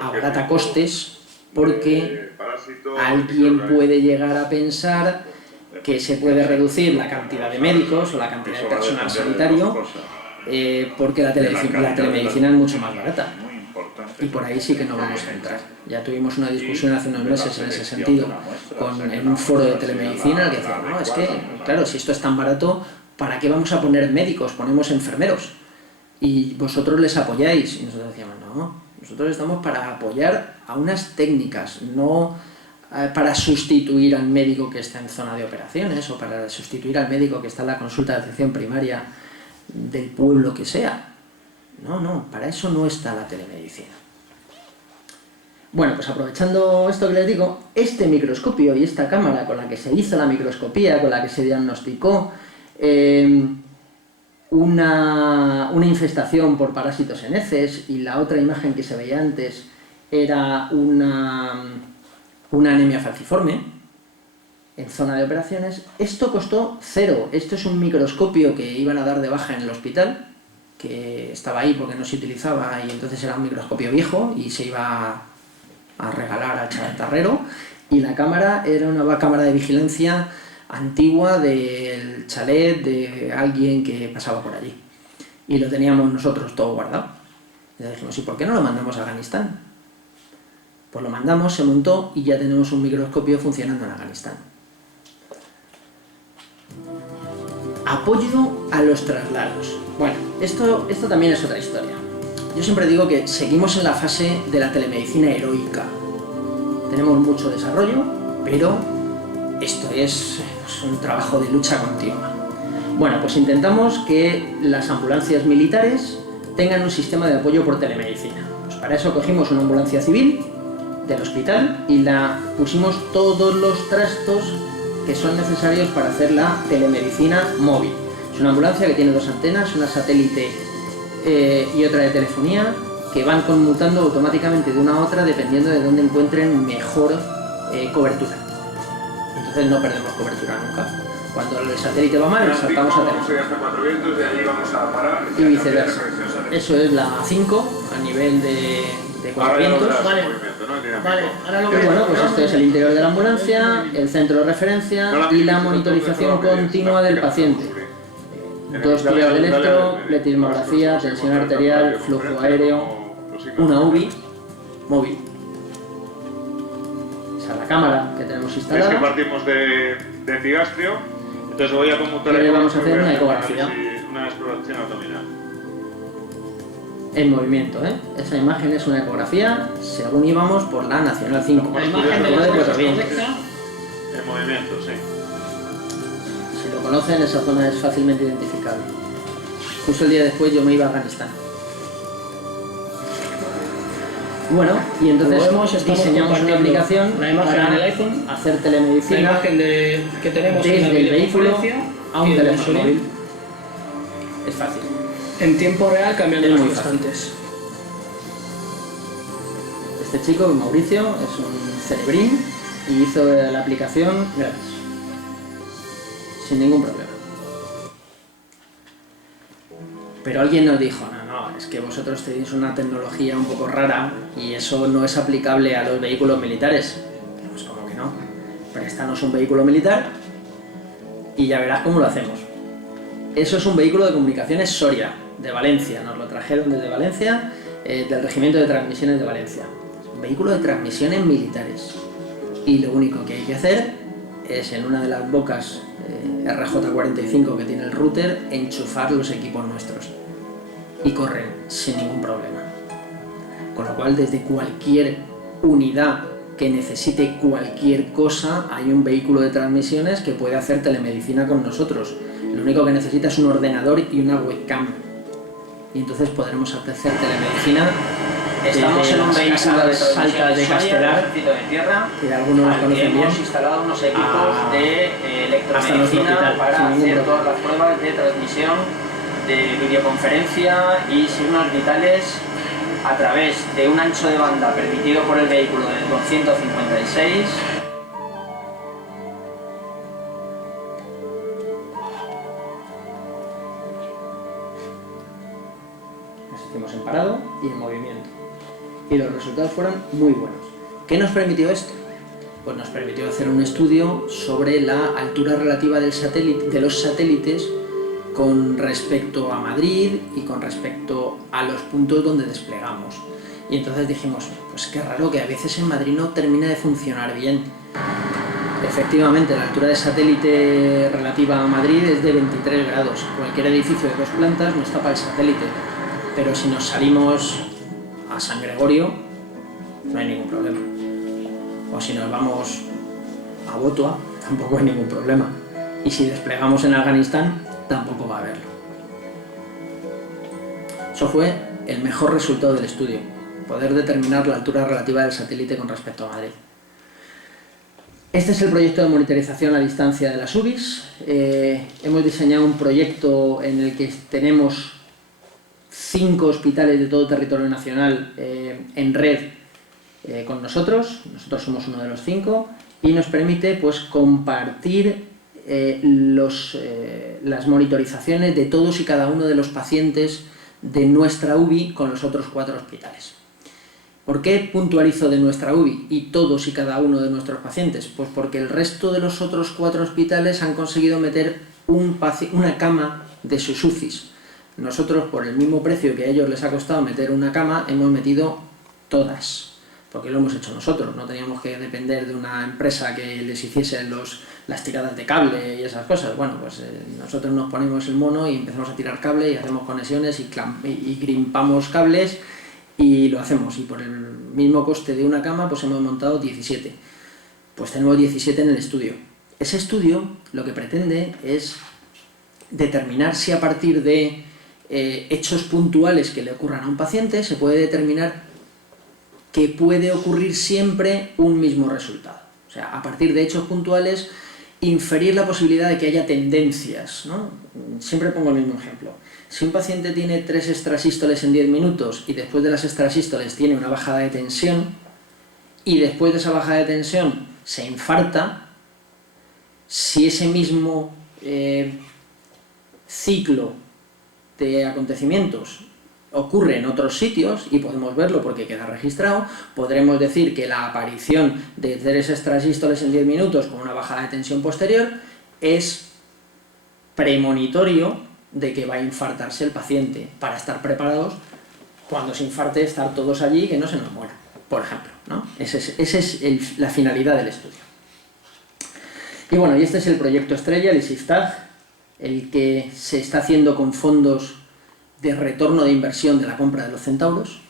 abarata costes, porque alguien puede llegar a pensar que se puede reducir la cantidad de médicos o la cantidad de personal sanitario porque la telemedicina es mucho más barata. Y por ahí sí que no vamos a entrar. Ya tuvimos una discusión hace unos meses en ese sentido en un foro de telemedicina en el que decían, no, es que, claro, si esto es tan barato, ¿para qué vamos a poner médicos? Ponemos enfermeros. Y vosotros les apoyáis. Y nosotros decíamos, no, nosotros estamos para apoyar a unas técnicas, no para sustituir al médico que está en zona de operaciones o para sustituir al médico que está en la consulta de atención primaria del pueblo que sea. No, para eso no está la telemedicina. Bueno, pues aprovechando esto que les digo, este microscopio y esta cámara con la que se hizo la microscopía, con la que se diagnosticó una infestación por parásitos en heces, y la otra imagen que se veía antes era una anemia falciforme en zona de operaciones. Esto costó 0. Esto es un microscopio que iban a dar de baja en el hospital, que estaba ahí porque no se utilizaba y entonces era un microscopio viejo y se iba a regalar al chatarrero, y la cámara era una cámara de vigilancia antigua del chalet de alguien que pasaba por allí y lo teníamos nosotros todo guardado. Y le dijimos, ¿y por qué no lo mandamos a Afganistán? Pues lo mandamos, se montó y ya tenemos un microscopio funcionando en Afganistán. Apoyo a los traslados. Bueno, esto también es otra historia. Yo siempre digo que seguimos en la fase de la telemedicina heroica. Tenemos mucho desarrollo, pero esto es un trabajo de lucha continua. Bueno, pues intentamos que las ambulancias militares tengan un sistema de apoyo por telemedicina. Pues para eso cogimos una ambulancia civil del hospital y la pusimos todos los trastos que son necesarios para hacer la telemedicina móvil. Es una ambulancia que tiene 2 antenas, una satélite y otra de telefonía, que van conmutando automáticamente de una a otra dependiendo de dónde encuentren mejor cobertura. Entonces no perdemos cobertura nunca. Cuando el satélite va mal, saltamos a teléfono. Y viceversa. Eso es la 5 a nivel de 4 vientos. Vale, ahora lo que... Y bueno, pues esto es el interior de la ambulancia, el centro de referencia y la monitorización continua del paciente. 2 pruebas de electro, pletismografía, tensión arterial, flujo aéreo, una UBI móvil. Esa es la cámara que tenemos instalada. Es que partimos de epigastrio, entonces voy a conmutar. Y le vamos a hacer una ecografía. Una exploración abdominal. En movimiento, ¿eh? Esa imagen es una ecografía según íbamos por la Nacional 5. La imagen de la En movimiento, sí. Si lo conocen, esa zona es fácilmente identificable. Justo el día después yo me iba a Afganistán. Bueno, y entonces diseñamos una aplicación para hacer telemedicina, la imagen que tenemos desde el vehículo a un teléfono móvil. Es fácil. En tiempo real cambiando Es las muy constantes. Este chico, Mauricio, es un cerebrín y hizo la aplicación gratis, sin ningún problema. Pero alguien nos dijo, no, es que vosotros tenéis una tecnología un poco rara y eso no es aplicable a los vehículos militares. Pues como que no, préstanos un vehículo militar y ya verás cómo lo hacemos. Eso es un vehículo de comunicaciones Soria, de Valencia, nos lo trajeron desde Valencia, del Regimiento de Transmisiones de Valencia. Es un vehículo de transmisiones militares. Y lo único que hay que hacer es en una de las bocas RJ45 que tiene el router, enchufar los equipos nuestros y corren sin ningún problema. Con lo cual, desde cualquier unidad que necesite cualquier cosa, hay un vehículo de transmisiones que puede hacer telemedicina con nosotros. Lo único que necesita es un ordenador y una webcam. Y entonces podremos hacer telemedicina. Estamos en un vehículo de Saltas de Castelar, de tierra, que algunos los conocen bien. Hemos instalado unos equipos de electromedicina para hacer todas las pruebas de transmisión, de videoconferencia y signos vitales a través de un ancho de banda permitido por el vehículo de 256. Nos hicimos en parado y en movimiento. Y los resultados fueron muy buenos. ¿Qué nos permitió esto? Pues nos permitió hacer un estudio sobre la altura relativa del satélite, de los satélites con respecto a Madrid y con respecto a los puntos donde desplegamos. Y entonces dijimos, pues qué raro que a veces en Madrid no termina de funcionar bien. Efectivamente, la altura de satélite relativa a Madrid es de 23 grados. Cualquier edificio de 2 plantas no está para el satélite. Pero si nos salimos a San Gregorio, no hay ningún problema. O si nos vamos a Botua, tampoco hay ningún problema. Y si desplegamos en Afganistán, tampoco va a haberlo. Eso fue el mejor resultado del estudio, poder determinar la altura relativa del satélite con respecto a Madrid. Este es el proyecto de monitorización a distancia de las UBIs. Hemos diseñado un proyecto en el que tenemos 5 hospitales de todo territorio nacional en red con nosotros somos uno de los 5, y nos permite pues compartir las monitorizaciones de todos y cada uno de los pacientes de nuestra UBI con los otros 4 hospitales. ¿Por qué puntualizo de nuestra UBI y todos y cada uno de nuestros pacientes? Pues porque el resto de los otros 4 hospitales han conseguido meter una cama de sus UCIs. Nosotros, por el mismo precio que a ellos les ha costado meter una cama, hemos metido todas, porque lo hemos hecho nosotros. No teníamos que depender de una empresa que les hiciese las tiradas de cable y esas cosas. Bueno, pues nosotros nos ponemos el mono y empezamos a tirar cable y hacemos conexiones y grimpamos cables y lo hacemos. Y por el mismo coste de una cama, pues hemos montado 17. Pues tenemos 17 en el estudio. Ese estudio lo que pretende es determinar si a partir de hechos puntuales que le ocurran a un paciente se puede determinar que puede ocurrir siempre un mismo resultado. O sea, a partir de hechos puntuales, inferir la posibilidad de que haya tendencias, ¿no? Siempre pongo el mismo ejemplo. Si un paciente tiene 3 extrasístoles en 10 minutos y después de las extrasístoles tiene una bajada de tensión y después de esa bajada de tensión se infarta, si ese mismo ciclo de acontecimientos ocurre en otros sitios, y podemos verlo porque queda registrado, podremos decir que la aparición de 3 extrasístoles en 10 minutos con una bajada de tensión posterior es premonitorio de que va a infartarse el paciente, para estar preparados cuando se infarte, estar todos allí y que no se nos muera, por ejemplo, ¿no? Esa es la finalidad del estudio. Y bueno, y este es el proyecto estrella, el ISIFTAG, el que se está haciendo con fondos de retorno de inversión de la compra de los centauros.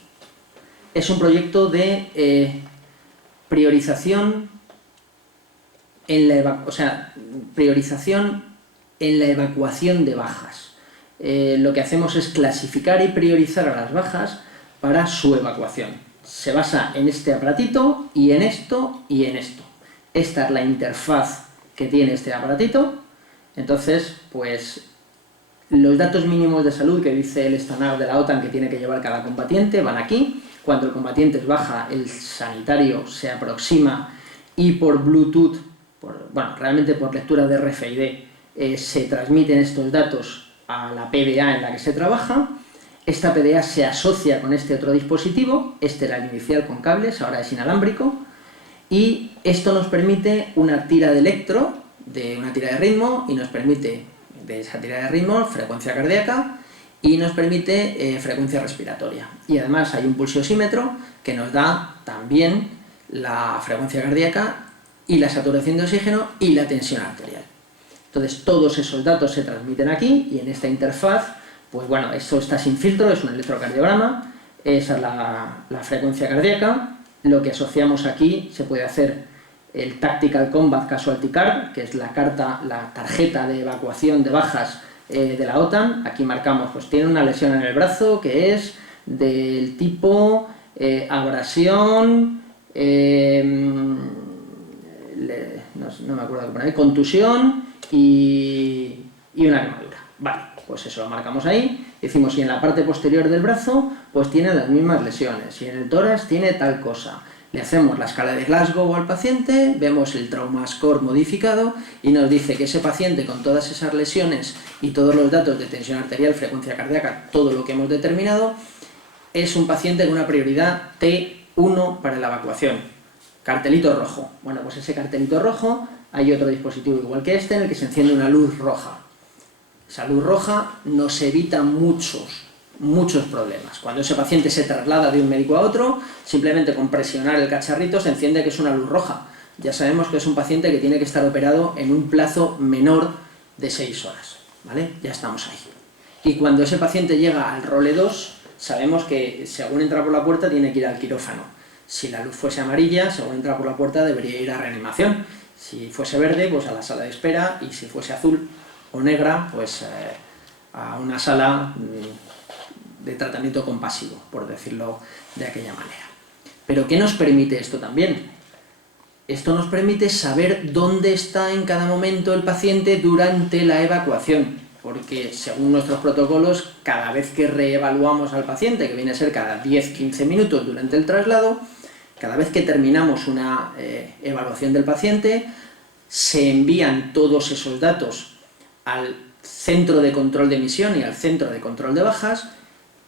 Es un proyecto de priorización en la evacuación de bajas. Lo que hacemos es clasificar y priorizar a las bajas para su evacuación. Se basa en este aparatito y en esto y en esto. Esta es la interfaz que tiene este aparatito. Entonces, pues los datos mínimos de salud que dice el estándar de la OTAN que tiene que llevar cada combatiente van aquí. Cuando el combatiente baja, el sanitario se aproxima y por Bluetooth, realmente por lectura de RFID, se transmiten estos datos a la PDA en la que se trabaja. Esta PDA se asocia con este otro dispositivo, este era el inicial con cables, ahora es inalámbrico, y esto nos permite una tira de electro, de una tira de ritmo, y nos permite de esa tira de ritmo frecuencia cardíaca y nos permite frecuencia respiratoria. Y además hay un pulsiosímetro que nos da también la frecuencia cardíaca y la saturación de oxígeno y la tensión arterial. Entonces todos esos datos se transmiten aquí y en esta interfaz, pues bueno, esto está sin filtro, es un electrocardiograma, esa es la frecuencia cardíaca, lo que asociamos aquí se puede hacer el Tactical Combat Casualty Card, que es la tarjeta de evacuación de bajas de la OTAN. Aquí marcamos, pues tiene una lesión en el brazo que es del tipo abrasión, no me acuerdo qué poner, contusión y una quemadura. Vale, pues eso lo marcamos ahí. Decimos, si en la parte posterior del brazo pues tiene las mismas lesiones, si en el tórax tiene tal cosa. Le hacemos la escala de Glasgow al paciente, vemos el trauma score modificado y nos dice que ese paciente con todas esas lesiones y todos los datos de tensión arterial, frecuencia cardíaca, todo lo que hemos determinado, es un paciente con una prioridad T1 para la evacuación. Cartelito rojo. Bueno, pues ese cartelito rojo, hay otro dispositivo igual que este en el que se enciende una luz roja. Esa luz roja nos evita muchos problemas. Cuando ese paciente se traslada de un médico a otro, simplemente con presionar el cacharrito se enciende que es una luz roja. Ya sabemos que es un paciente que tiene que estar operado en un plazo menor de 6 horas, ¿vale? Ya estamos ahí. Y cuando ese paciente llega al role 2, sabemos que según entra por la puerta tiene que ir al quirófano. Si la luz fuese amarilla, según entra por la puerta debería ir a reanimación. Si fuese verde, pues a la sala de espera, y si fuese azul o negra, pues a una sala de tratamiento compasivo, por decirlo de aquella manera. ¿Pero qué nos permite esto también? Esto nos permite saber dónde está en cada momento el paciente durante la evacuación, porque según nuestros protocolos, cada vez que reevaluamos al paciente, que viene a ser cada 10-15 minutos durante el traslado, cada vez que terminamos una evaluación del paciente, se envían todos esos datos al centro de control de emisión y al centro de control de bajas,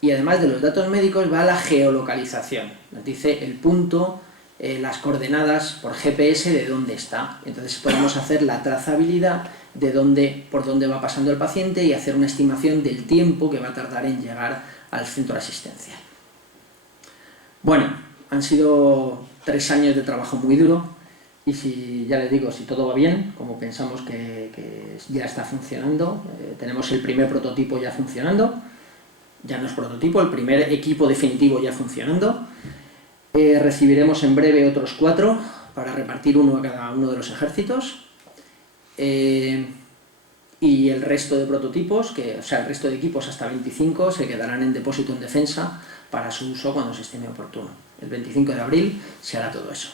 y además de los datos médicos va la geolocalización. Nos dice el punto, las coordenadas por GPS de dónde está. Entonces podemos hacer la trazabilidad de por dónde va pasando el paciente y hacer una estimación del tiempo que va a tardar en llegar al centro asistencial. Bueno, han sido 3 años de trabajo muy duro y si, ya les digo, si todo va bien, como pensamos que ya está funcionando, tenemos el primer prototipo ya funcionando. Ya no es prototipo, el primer equipo definitivo ya funcionando. Recibiremos en breve otros 4 para repartir uno a cada uno de los ejércitos. Y el resto de prototipos, o sea, el resto de equipos hasta 25, se quedarán en depósito en defensa para su uso cuando se estime oportuno. El 25 de abril se hará todo eso.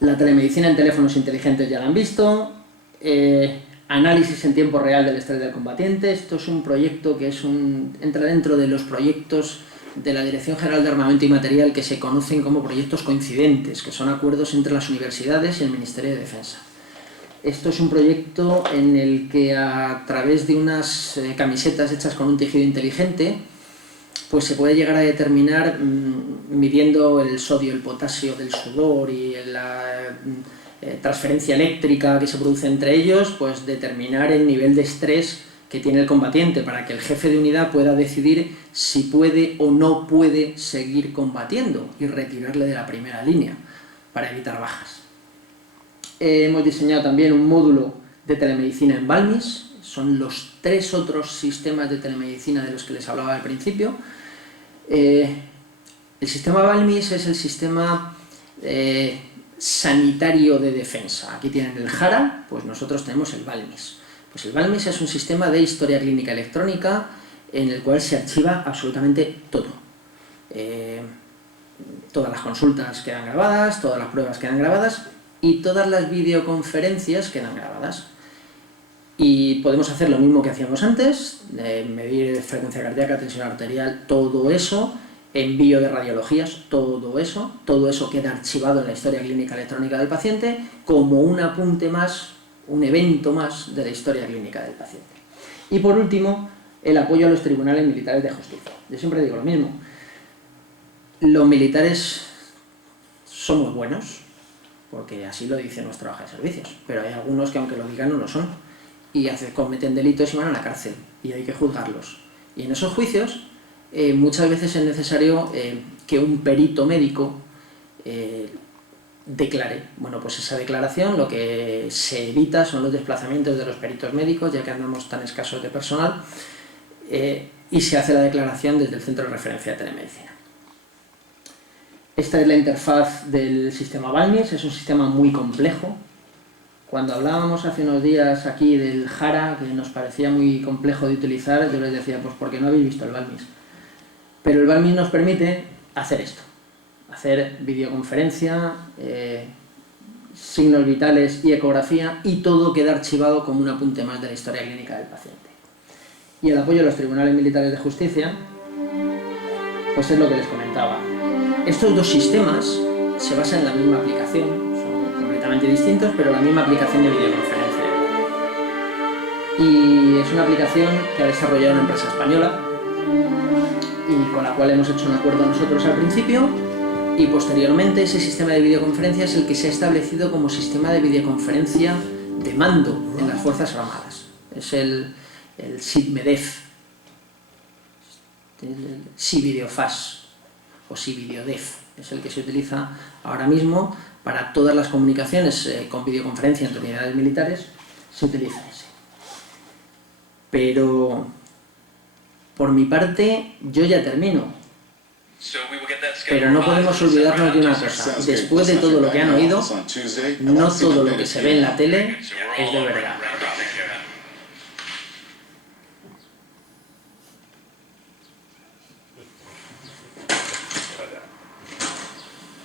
La telemedicina en teléfonos inteligentes ya la han visto. Análisis en tiempo real del estrés del combatiente. Esto es un proyecto que entra dentro de los proyectos de la Dirección General de Armamento y Material que se conocen como proyectos coincidentes, que son acuerdos entre las universidades y el Ministerio de Defensa. Esto es un proyecto en el que a través de unas camisetas hechas con un tejido inteligente, pues se puede llegar a determinar, midiendo el sodio, el potasio del sudor y la transferencia eléctrica que se produce entre ellos, pues determinar el nivel de estrés que tiene el combatiente para que el jefe de unidad pueda decidir si puede o no puede seguir combatiendo y retirarle de la primera línea para evitar bajas. Hemos diseñado también un módulo de telemedicina en Balmis. Son los 3 otros sistemas de telemedicina de los que les hablaba al principio. El sistema Balmis es el sistema sanitario de defensa. Aquí tienen el JARA, pues nosotros tenemos el Balmis. Pues el Balmis es un sistema de historia clínica electrónica en el cual se archiva absolutamente todo. Todas las consultas quedan grabadas, todas las pruebas quedan grabadas y todas las videoconferencias quedan grabadas. Y podemos hacer lo mismo que hacíamos antes, medir frecuencia cardíaca, tensión arterial, todo eso, envío de radiologías, todo eso queda archivado en la historia clínica electrónica del paciente como un apunte más, un evento más de la historia clínica del paciente. Y por último, el apoyo a los tribunales militares de justicia. Yo siempre digo lo mismo, los militares somos buenos, porque así lo dice nuestra hoja de servicios, pero hay algunos que aunque lo digan no lo son, y cometen delitos y van a la cárcel, y hay que juzgarlos. Y en esos juicios muchas veces es necesario que un perito médico declare. Bueno, pues esa declaración lo que se evita son los desplazamientos de los peritos médicos, ya que andamos tan escasos de personal, y se hace la declaración desde el Centro de Referencia de Telemedicina. Esta es la interfaz del sistema Balmis, es un sistema muy complejo. Cuando hablábamos hace unos días aquí del Jara, que nos parecía muy complejo de utilizar, yo les decía, pues porque no habéis visto el Balmis. Pero el Balmis nos permite hacer esto, hacer videoconferencia, signos vitales y ecografía, y todo queda archivado como un apunte más de la historia clínica del paciente. Y el apoyo de los tribunales militares de justicia, pues es lo que les comentaba. Estos dos sistemas se basan en la misma aplicación, son completamente distintos, pero la misma aplicación de videoconferencia. Y es una aplicación que ha desarrollado una empresa española y con la cual hemos hecho un acuerdo nosotros al principio, y posteriormente ese sistema de videoconferencia es el que se ha establecido como sistema de videoconferencia de mando en las Fuerzas Armadas. Es el SIDMEDEF, el SIVideoFAS o SIVideoDEF, es el que se utiliza ahora mismo para todas las comunicaciones con videoconferencia entre unidades militares, se utiliza ese. Pero por mi parte yo ya termino. Pero no podemos olvidarnos de una cosa: después de todo lo que han oído, no todo lo que se ve en la tele es de verdad.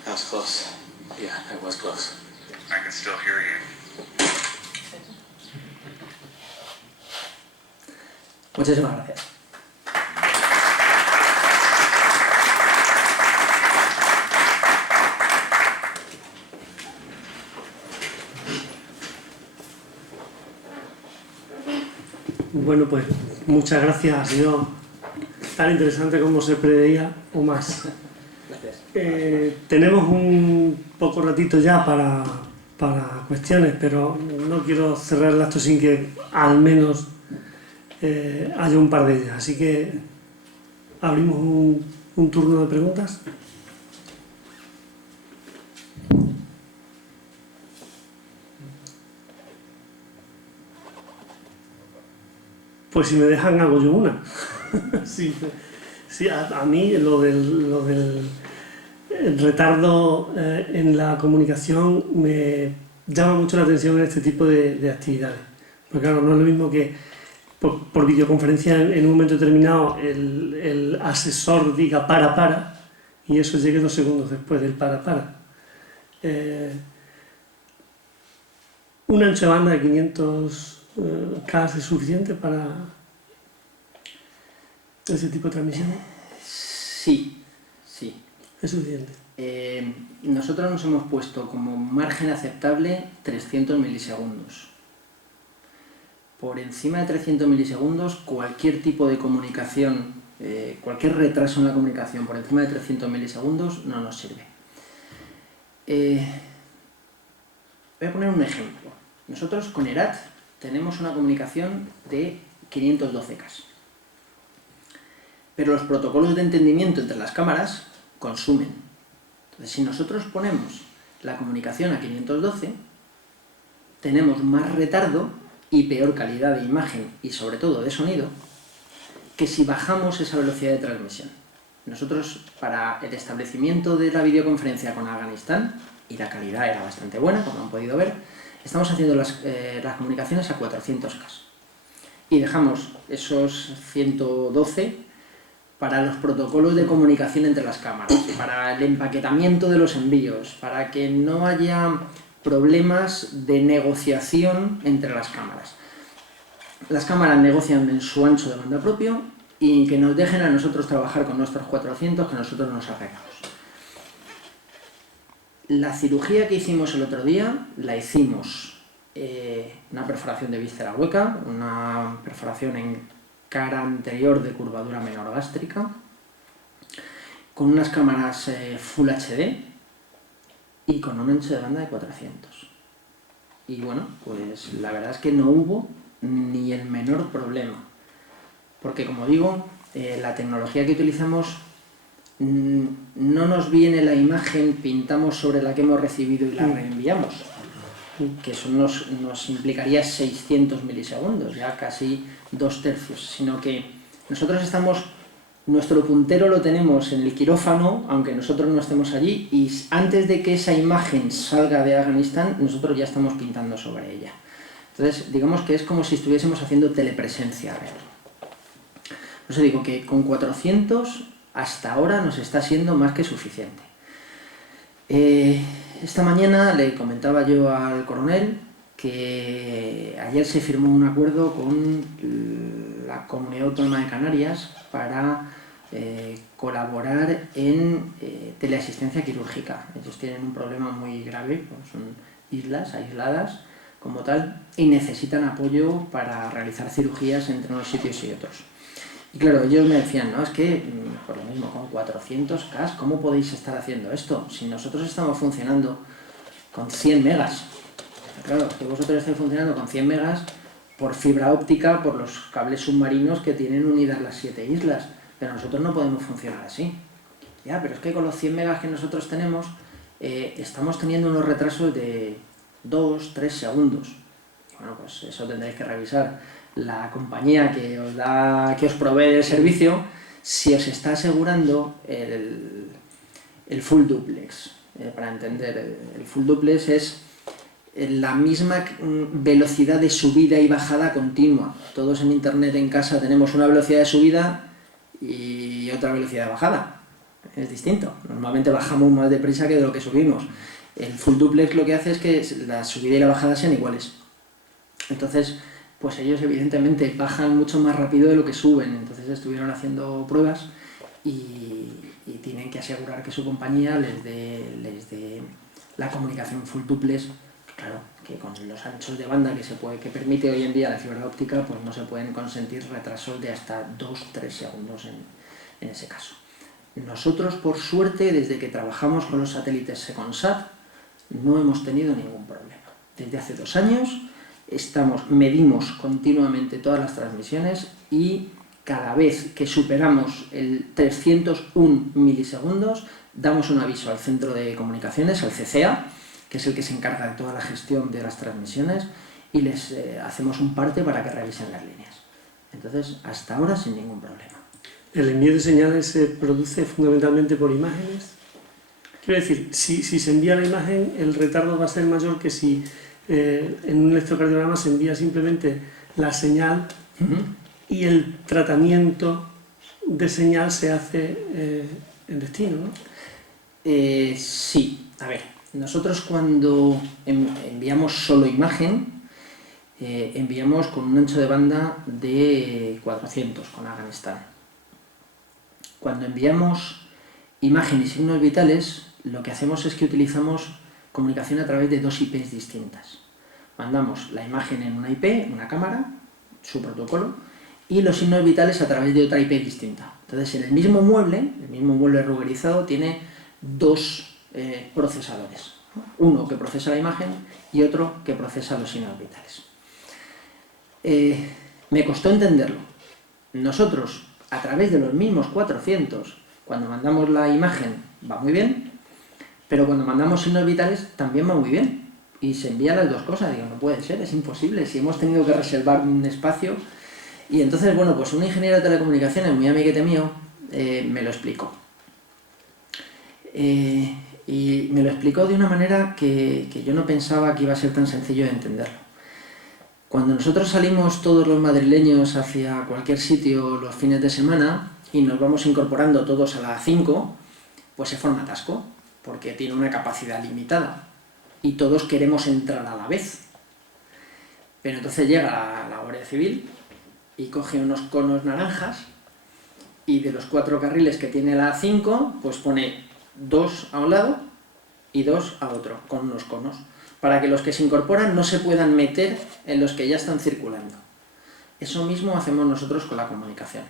That was close. Yeah, it was close. I can still hear you. Muchísimas gracias. Bueno, pues muchas gracias. Ha sido tan interesante como se preveía o más. Tenemos un poco ratito ya para cuestiones, pero no quiero cerrar el acto sin que al menos haya un par de ellas. Así que abrimos un turno de preguntas. Pues si me dejan hago yo una. Sí, a mí lo del retardo en la comunicación me llama mucho la atención en este tipo de actividades. Porque claro, no es lo mismo que por videoconferencia en un momento determinado el asesor diga para y eso llegue 2 segundos después del para. Un ancho de banda de 500K es suficiente para ese tipo de transmisión. Sí. Es suficiente. Nosotros nos hemos puesto como margen aceptable 300 milisegundos. Por encima de 300 milisegundos, cualquier tipo de comunicación, cualquier retraso en la comunicación por encima de 300 milisegundos no nos sirve. Voy a poner un ejemplo. Nosotros con ERAT tenemos una comunicación de 512K. Pero los protocolos de entendimiento entre las cámaras consumen. Entonces, si nosotros ponemos la comunicación a 512, tenemos más retardo y peor calidad de imagen y sobre todo de sonido que si bajamos esa velocidad de transmisión. Nosotros, para el establecimiento de la videoconferencia con Afganistán, y la calidad era bastante buena, como han podido ver, estamos haciendo las comunicaciones a 400K. Y dejamos esos 112 para los protocolos de comunicación entre las cámaras, para el empaquetamiento de los envíos, para que no haya problemas de negociación entre las cámaras. Las cámaras negocian en su ancho de banda propio y que nos dejen a nosotros trabajar con nuestros 400, que nosotros nos arreglamos. La cirugía que hicimos el otro día la hicimos una perforación de víscera hueca, una perforación en cara anterior de curvadura menor gástrica, con unas cámaras Full HD y con un ancho de banda de 400. Y bueno, pues la verdad es que no hubo ni el menor problema, porque como digo, la tecnología que utilizamos no nos viene la imagen, pintamos sobre la que hemos recibido y la reenviamos, que eso nos implicaría 600 milisegundos, ya casi 2/3, sino que nosotros nuestro puntero lo tenemos en el quirófano, aunque nosotros no estemos allí, y antes de que esa imagen salga de Afganistán, nosotros ya estamos pintando sobre ella. Entonces, digamos que es como si estuviésemos haciendo telepresencia real. Por eso digo que con 400 hasta ahora nos está siendo más que suficiente. Esta mañana le comentaba yo al coronel que ayer se firmó un acuerdo con la Comunidad Autónoma de Canarias para colaborar en teleasistencia quirúrgica. Ellos tienen un problema muy grave, pues son islas aisladas como tal, y necesitan apoyo para realizar cirugías entre unos sitios y otros. Y claro, ellos me decían, no, es que, por lo mismo, con 400 K, ¿cómo podéis estar haciendo esto? Si nosotros estamos funcionando con 100 megas. Claro, que vosotros estáis funcionando con 100 megas por fibra óptica, por los cables submarinos que tienen unidas las 7 islas, pero nosotros no podemos funcionar así. Ya, pero es que con los 100 megas que nosotros tenemos, estamos teniendo unos retrasos de 2-3 segundos. Y bueno, pues eso tendréis que revisar. La compañía que os provee el servicio, si os está asegurando el full duplex. Para entender, el full duplex es la misma velocidad de subida y bajada continua. Todos en internet en casa tenemos una velocidad de subida y otra velocidad de bajada. Es distinto. Normalmente bajamos más deprisa que de lo que subimos. El full duplex lo que hace es que la subida y la bajada sean iguales. Entonces, pues ellos evidentemente bajan mucho más rápido de lo que suben. Entonces estuvieron haciendo pruebas y tienen que asegurar que su compañía les dé la comunicación full duplex. Claro, que con los anchos de banda que permite hoy en día la fibra óptica, pues no se pueden consentir retrasos de hasta 2-3 segundos en ese caso. Nosotros, por suerte, desde que trabajamos con los satélites Seconsat, no hemos tenido ningún problema. Desde hace 2 años medimos continuamente todas las transmisiones y cada vez que superamos el 301 milisegundos, damos un aviso al centro de comunicaciones, al CCA, que es el que se encarga de toda la gestión de las transmisiones, y les hacemos un parte para que revisen las líneas. Entonces, hasta ahora sin ningún problema. ¿El envío de señales se produce fundamentalmente por imágenes? Quiero decir, si se envía la imagen, el retardo va a ser mayor que si en un electrocardiograma se envía simplemente la señal y el tratamiento de señal se hace en destino, ¿no? Sí, a ver, nosotros cuando enviamos solo imagen, enviamos con un ancho de banda de 400 con Afganistán. Cuando enviamos imagen y signos vitales, lo que hacemos es que utilizamos comunicación a través de 2 IPs distintas. Mandamos la imagen en una IP, una cámara, su protocolo, y los signos vitales a través de otra IP distinta. Entonces, en el mismo mueble ruberizado tiene 2 procesadores. Uno que procesa la imagen y otro que procesa los signos vitales. Me costó entenderlo. Nosotros, a través de los mismos 400, cuando mandamos la imagen va muy bien, pero cuando mandamos signos vitales también va muy bien. Y se envían las 2 cosas. Digo, no puede ser, es imposible, si hemos tenido que reservar un espacio. Y entonces, bueno, pues un ingeniero de telecomunicaciones, muy amiguete mío, me lo explicó. Y me lo explicó de una manera que yo no pensaba que iba a ser tan sencillo de entenderlo. Cuando nosotros salimos todos los madrileños hacia cualquier sitio los fines de semana y nos vamos incorporando todos a la A5, pues se forma atasco, porque tiene una capacidad limitada y todos queremos entrar a la vez. Pero entonces llega la Guardia Civil y coge unos conos naranjas y de los 4 carriles que tiene la A5, pues pone 2 a un lado y 2 a otro, con unos conos, para que los que se incorporan no se puedan meter en los que ya están circulando. Eso mismo hacemos nosotros con la comunicación.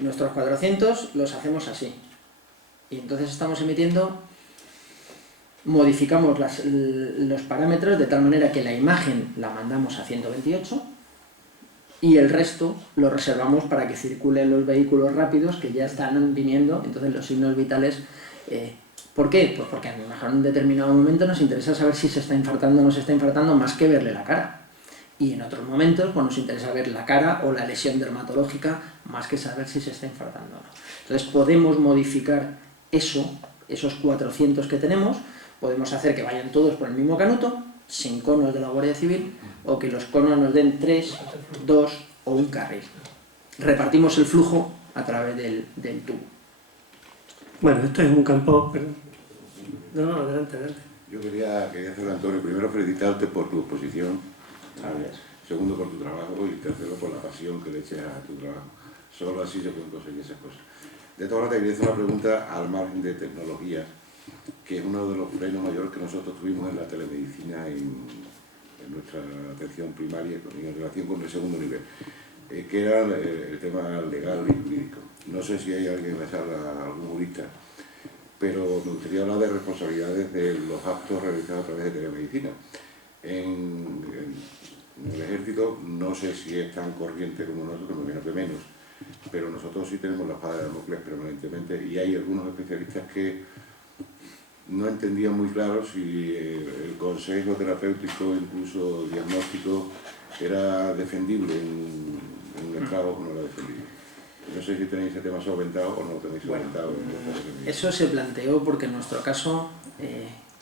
Nuestros 400 los hacemos así. Y entonces estamos emitiendo, modificamos los parámetros de tal manera que la imagen la mandamos a 128 y el resto lo reservamos para que circulen los vehículos rápidos que ya están viniendo. Entonces los signos vitales, ¿por qué? Pues porque a lo mejor en un determinado momento nos interesa saber si se está infartando o no se está infartando, más que verle la cara. Y en otros momentos pues nos interesa ver la cara o la lesión dermatológica, más que saber si se está infartando o no. Entonces podemos modificar eso, esos 400 que tenemos, podemos hacer que vayan todos por el mismo canuto, sin conos de la Guardia Civil, o que los conos nos den 3, 2 o un carril. Repartimos el flujo a través del tubo. Bueno, esto es un campo... No, adelante. Yo quería hacer, Antonio, primero felicitarte por tu exposición, segundo por tu trabajo y tercero por la pasión que le eches a tu trabajo. Solo así se pueden conseguir esas cosas. De todas maneras, quería hacer una pregunta al margen de tecnología, que es uno de los frenos mayores que nosotros tuvimos en la telemedicina en nuestra atención primaria en relación con el segundo nivel, que era el tema legal y jurídico. No sé si hay alguien en la sala, algún jurista, pero me gustaría hablar de responsabilidades de los actos realizados a través de telemedicina. En el ejército no sé si es tan corriente como nosotros, me imagino que menos, pero nosotros sí tenemos la espada de Damocles permanentemente y hay algunos especialistas que no entendían muy claro si el consejo terapéutico, incluso diagnóstico, era defendible en un estado o no era defendible. No sé si tenéis ese tema solventado o no lo tenéis solventado. Eso se planteó porque en nuestro caso,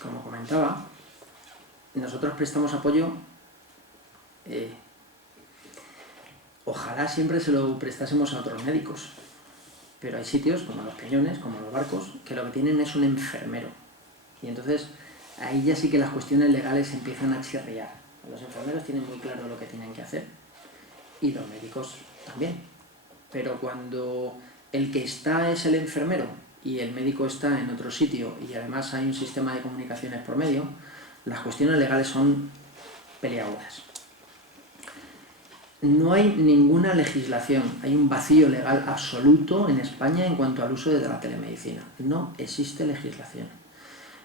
como comentaba, nosotros prestamos apoyo, ojalá siempre se lo prestásemos a otros médicos, pero hay sitios como los Peñones, como los barcos, que lo que tienen es un enfermero. Y entonces ahí ya sí que las cuestiones legales empiezan a chirriar. Los enfermeros tienen muy claro lo que tienen que hacer y los médicos también. Pero cuando el que está es el enfermero y el médico está en otro sitio y además hay un sistema de comunicaciones por medio, las cuestiones legales son peleagudas. No hay ninguna legislación, hay un vacío legal absoluto en España en cuanto al uso de la telemedicina. No existe legislación.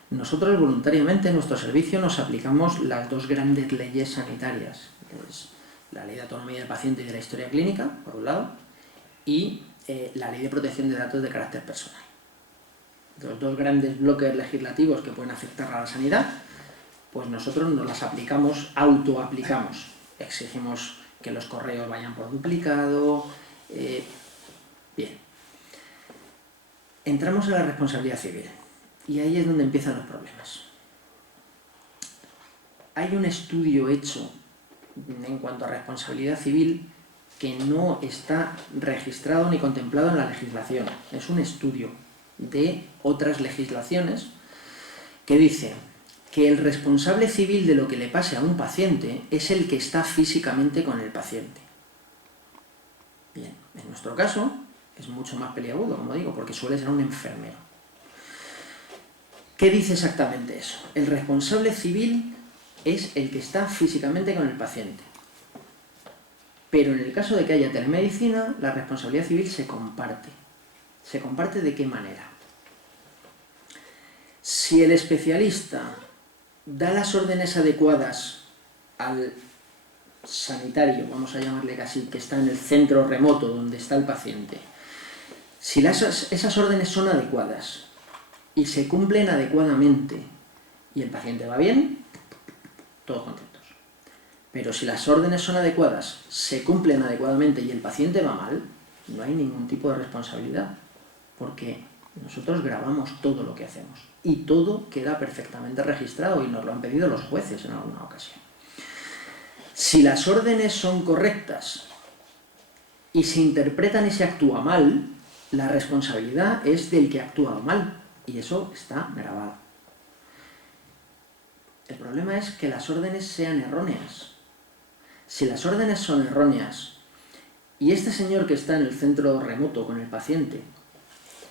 Nosotros voluntariamente en nuestro servicio nos aplicamos las dos grandes leyes sanitarias, es la Ley de Autonomía del Paciente y de la Historia Clínica, por un lado, y la Ley de Protección de Datos de Carácter Personal. Los dos grandes bloques legislativos que pueden afectar a la sanidad, pues nosotros nos las aplicamos, autoaplicamos. Exigimos que los correos vayan por duplicado. Bien. Entramos en la responsabilidad civil. Y ahí es donde empiezan los problemas. Hay un estudio hecho en cuanto a responsabilidad civil que no está registrado ni contemplado en la legislación. Es un estudio de otras legislaciones que dice que el responsable civil de lo que le pase a un paciente es el que está físicamente con el paciente. Bien, en nuestro caso es mucho más peliagudo, como digo, porque suele ser un enfermero. ¿Qué dice exactamente eso? El responsable civil es el que está físicamente con el paciente. Pero en el caso de que haya telemedicina, la responsabilidad civil se comparte. ¿Se comparte de qué manera? Si el especialista da las órdenes adecuadas al sanitario, vamos a llamarle así, que está en el centro remoto donde está el paciente, si esas órdenes son adecuadas y se cumplen adecuadamente y el paciente va bien, todos contentos. Pero si las órdenes son adecuadas, se cumplen adecuadamente y el paciente va mal, no hay ningún tipo de responsabilidad, porque nosotros grabamos todo lo que hacemos y todo queda perfectamente registrado y nos lo han pedido los jueces en alguna ocasión. Si las órdenes son correctas y se interpretan y se actúa mal, la responsabilidad es del que ha actuado mal. Y eso está grabado. El problema es que las órdenes sean erróneas. Si las órdenes son erróneas y este señor que está en el centro remoto con el paciente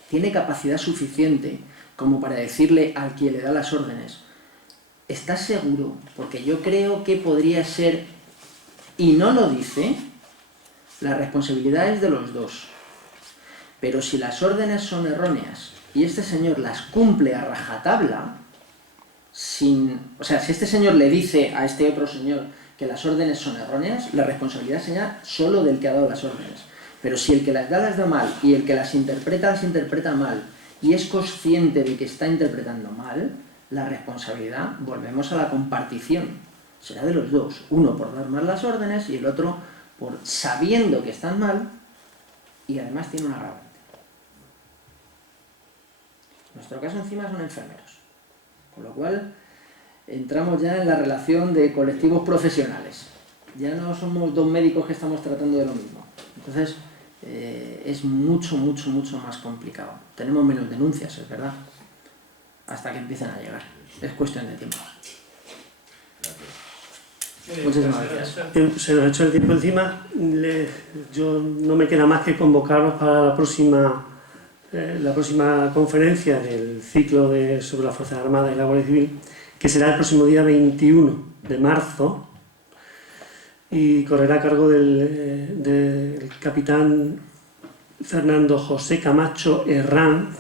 tiene capacidad suficiente como para decirle al quien le da las órdenes, ¿estás seguro? Porque yo creo que podría ser, y no lo dice, la responsabilidad es de los dos. Pero si las órdenes son erróneas y este señor las cumple a rajatabla, o sea, si este señor le dice a este otro señor que las órdenes son erróneas, la responsabilidad señala solo del que ha dado las órdenes. Pero si el que las da mal y el que las interpreta mal y es consciente de que está interpretando mal, la responsabilidad, volvemos a la compartición, será de los dos. Uno por dar mal las órdenes y el otro por sabiendo que están mal y además tiene un agravante. En nuestro caso encima son enfermeros, con lo cual entramos ya en la relación de colectivos profesionales. Ya no somos dos médicos que estamos tratando de lo mismo. Entonces es mucho más complicado. Tenemos menos denuncias, es verdad, hasta que empiecen a llegar. Es cuestión de tiempo. Muchísimas gracias. Se nos ha hecho el tiempo encima. Yo no me queda más que convocaros para la próxima conferencia del ciclo sobre las Fuerzas Armadas y la Guardia Civil, que será el próximo día 21 de marzo y correrá a cargo del capitán Fernando José Camacho Herranz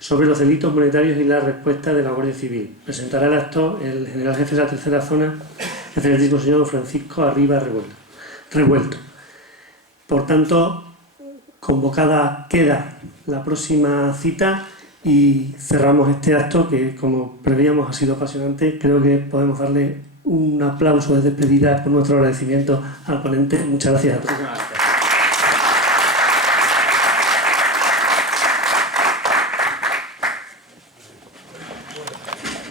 sobre los delitos monetarios y la respuesta de la Guardia Civil. Presentará el acto el general jefe de la tercera zona, excelentísimo señor Francisco Arriba Revuelto. Por tanto, convocada queda la próxima cita y cerramos este acto que, como prevíamos, ha sido apasionante. Creo que podemos darle un aplauso de despedida por nuestro agradecimiento al ponente. Muchas gracias a todos.